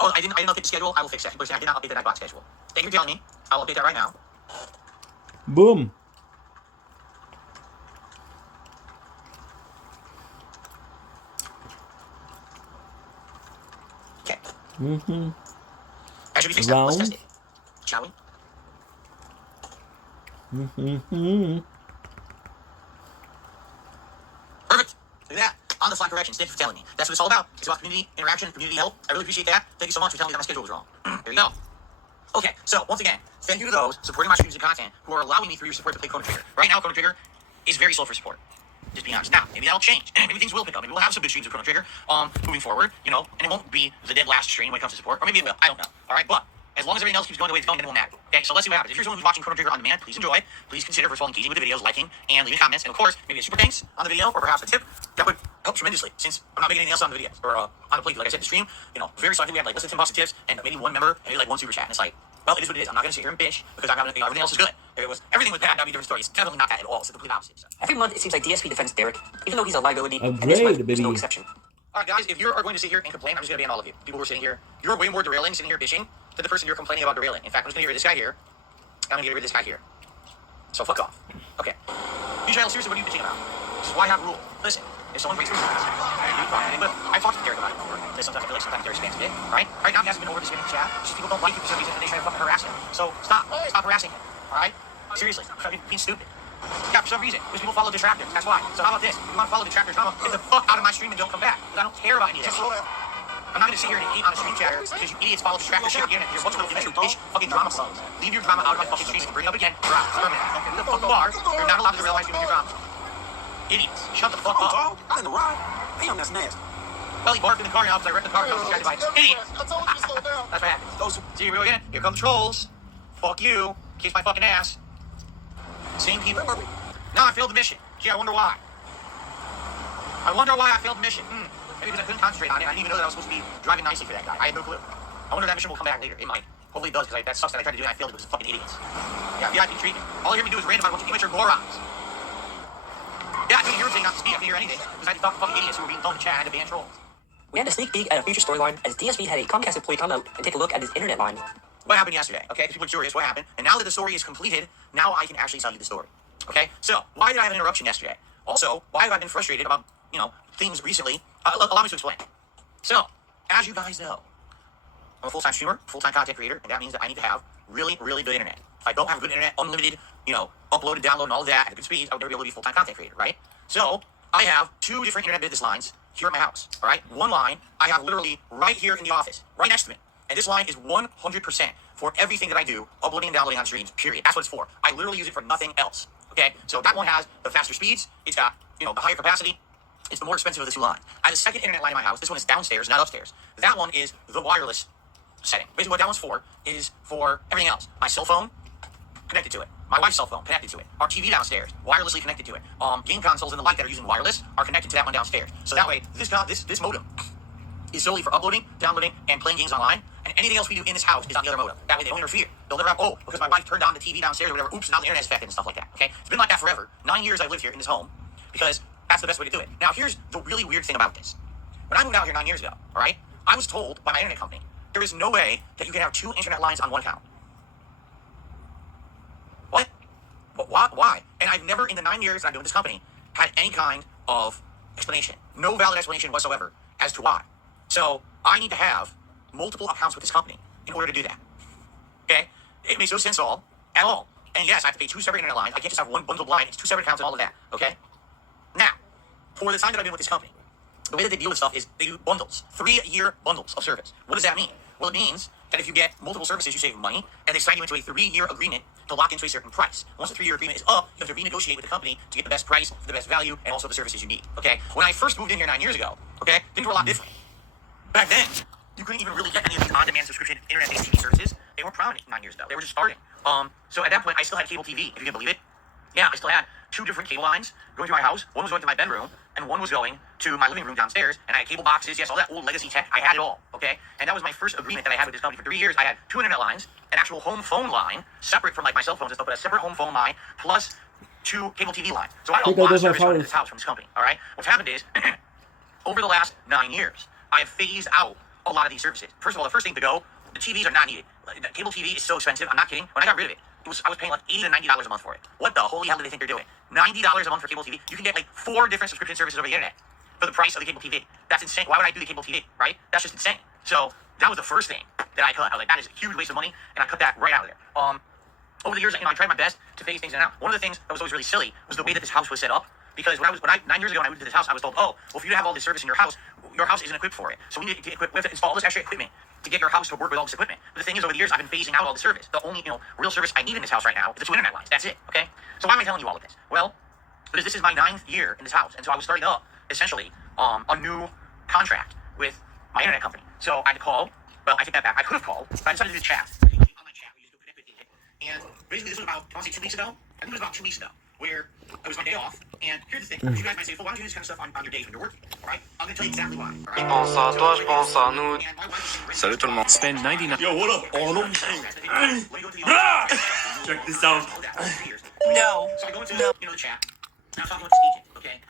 I didn't update the schedule. I will fix that. People say I did not update the Nightbot schedule. Thank you for telling me. I'll update that right now. Boom. Okay. Mm-hmm. That should be fixed now. Let's Round. test it. Shall we? Mm-hmm. Perfect. Look at that. On the fly corrections. Thank you for telling me. That's what it's all about. It's about community interaction, community help. I really appreciate that. Thank you so much for telling me that my schedule was wrong. There you go. Okay, so once again, thank you to those supporting my streams and content who are allowing me through your support to play Chrono Trigger. Right now, Chrono Trigger is very slow for support. Just being honest. Now, maybe that'll change. Maybe things will pick up. Maybe we'll have some good streams of Chrono Trigger moving forward, and it won't be the dead last stream when it comes to support. Or maybe it will. I don't know. All right, but as long as everything else keeps going the way it's going, then it won't matter. Okay, so let's see what happens. If you're someone who's watching Chrono Trigger on demand, please enjoy. Please consider, first of all, engaging with the videos, liking, and leaving comments. And of course, maybe a super thanks on the video, or perhaps a tip. That would help tremendously, since I'm not making anything else on the videos, or on the playthrough. Like I said, the stream, very selectively, we have less than 10 bucks of tips, and maybe one member, and maybe one super chat. And it's like, well, it is what it is. I'm not going to sit here and bitch, because everything else is good. If everything was bad, that'd be a different story. It's definitely not that at all. It's the complete opposite. So. Every month, it seems like DSP defends Derek, even though he's a liability, and Agreed, this month, baby. there's no exception. All right, guys, if you are going to sit here and complain, I'm just going to ban all of you. People who are sitting here, you're way more derailing, sitting here bitching, than the person you're complaining about derailing. In fact, I'm just going to get rid of this guy here. I'm going to get rid of this guy here. So fuck off. Okay. Michelle, seriously, what are you bitching about? This is why I have a rule. Listen, if someone breaks the rules, but I've talked to Derek about it before. Sometimes I feel like Derek spams a bit, right? Right now he hasn't been over this in the chat. It's just people don't like you for some reason and they try to fucking harass him. So stop harassing him. All right? Seriously, fucking being stupid. Yeah, for some reason, because people follow detractors. That's why. So how about this? If you want to follow detractors, get the fuck out of my stream and don't come back. Because I don't care about any of that. I'm not gonna sit here and hate on a stream chatter because you idiots follow distracted shit on the internet. You're a bunch of little bitch fucking drama subs. Leave your drama out of my fucking stream. If you bring it up again, you're out. Permanent. Who the fuck you are? You're not allowed to realize you're doing your drama. Idiots. Shut the fuck up. I'm in the ride. Damn, that's nasty. Well, he barked in the car now because I wrecked the car and I was distracted by it. Idiot. I told you to slow down. That's what happens. See, here we go again. Here come the trolls. Fuck you. Kiss my fucking ass. Same people. Now I failed the mission. Gee, I wonder why. I wonder why I failed the mission. Maybe because I couldn't concentrate on it. I didn't even know that I was supposed to be driving nicely for that guy. I had no clue. I wonder if that mission will come back later. It might. Hopefully it does, because that sucks that I tried to do it and I failed it because of fucking idiots. Yeah, VIP treatment. All you hear me do is rant about a bunch of immature morons. Yeah, I couldn't hear him saying not to speak. I couldn't hear anything. Because I had to talk to fucking idiots who were being thrown in the chat and to ban trolls. We had a sneak peek at a future storyline as DSP had a Comcast employee come out and take a look at his internet line. What happened yesterday? Okay, people are curious what happened. And now that the story is completed, now I can actually tell you the story. Okay, so why did I have an interruption yesterday? Also, why have I been frustrated about, things recently? Allow me to explain. So, as you guys know, I'm a full-time streamer, full-time content creator, and that means that I need to have really, really good internet. If I don't have good internet, unlimited, upload and download and all of that at good speeds, I would never be able to be a full-time content creator, right? So, I have 2 different internet business lines here at my house, all right? One line I have literally right here in the office, right next to me. And this line is 100% for everything that I do, uploading and downloading on streams, period. That's what it's for. I literally use it for nothing else, okay? So that one has the faster speeds. It's got, the higher capacity. It's the more expensive of the 2 lines. I have a second internet line in my house. This one is downstairs, not upstairs. That one is the wireless setting. Basically what that one's for is for everything else. My cell phone, connected to it. My wife's cell phone, connected to it. Our TV downstairs, wirelessly connected to it. Game consoles and the like that are using wireless are connected to that one downstairs. So that way, this modem is solely for uploading, downloading, and playing games online. And anything else we do in this house is on the other modem. That way they don't interfere. They'll never have, because my wife turned on the TV downstairs or whatever, oops, now the internet's affected and stuff like that, okay? It's been like that forever. 9 years I've lived here in this home because that's the best way to do it. Now, here's the really weird thing about this. When I moved out here 9 years ago, all right, I was told by my internet company, there is no way that you can have 2 internet lines on one account. What? Why? And I've never, in the 9 years that I've been with this company, had any kind of explanation. No valid explanation whatsoever as to why. So, I need to have multiple accounts with this company in order to do that. Okay? It makes no sense at all. And yes, I have to pay 2 separate internet lines. I can't just have one bundled line. It's 2 separate accounts and all of that. Okay? Now, for the time that I've been with this company, the way that they deal with stuff is they do bundles. 3-year bundles of service. What does that mean? Well, it means that if you get multiple services, you save money, and they sign you into a 3-year agreement to lock into a certain price. Once the 3-year agreement is up, you have to renegotiate with the company to get the best price, for the best value, and also the services you need. Okay? When I first moved in here 9 years ago, okay, things were a lot different. Back then, you couldn't even really get any of these on-demand subscription internet-based TV services. They weren't prominent 9 years ago. They were just starting. So at that point, I still had cable TV, if you can believe it. Yeah, I still had 2 different cable lines going to my house. One was going to my bedroom, and one was going to my living room downstairs. And I had cable boxes, yes, all that old legacy tech. I had it all, okay? And that was my first agreement that I had with this company. For 3 years, I had 2 internet lines, an actual home phone line, separate from like my cell phones and stuff, but a separate home phone line, plus 2 cable TV lines. So I had a lot of service running this house from this company, all right? What's happened is, over the last 9 years, I have phased out a lot of these services. First of all, the first thing to go, the TVs are not needed. The cable TV is so expensive. I'm not kidding. When I got rid of it, I was paying like $80 to $90 a month for it. What the holy hell do they think they're doing? $90 a month for cable TV? You can get like 4 different subscription services over the internet for the price of the cable TV. That's insane. Why would I do the cable TV, right? That's just insane. So that was the first thing that I cut. I was like, that is a huge waste of money, and I cut that right out of there. Over the years, I tried my best to phase things in and out. One of the things that was always really silly was the way that this house was set up. Because 9 years ago when I moved to this house, I was told, well, for you to have all this service in your house isn't equipped for it. So we need to install all this extra equipment to get your house to work with all this equipment. But the thing is, over the years, I've been phasing out all the service. The only, real service I need in this house right now is the 2 internet lines. That's it, okay? So why am I telling you all of this? Well, because this is my 9th year in this house. And so I was starting up, essentially, a new contract with my internet company. So I had to call. Well, I take that back. I could have called, but I decided to do chat. Online chat, we just go connect with it. And basically, this was about, I want to say 2 weeks ago? I think it was about 2 weeks ago, where it was my day off. And here's the thing. You guys might say, well, why don't you do this kind of stuff on your days when you're working? All right? I'm going to tell you exactly why. All right? Je pense à toi, je pense à nous. Salut tout le monde. Spend 99. Yo, what up, Arnold? Check this out. No. So I go into the chat. Now I'm talking about this agent, okay?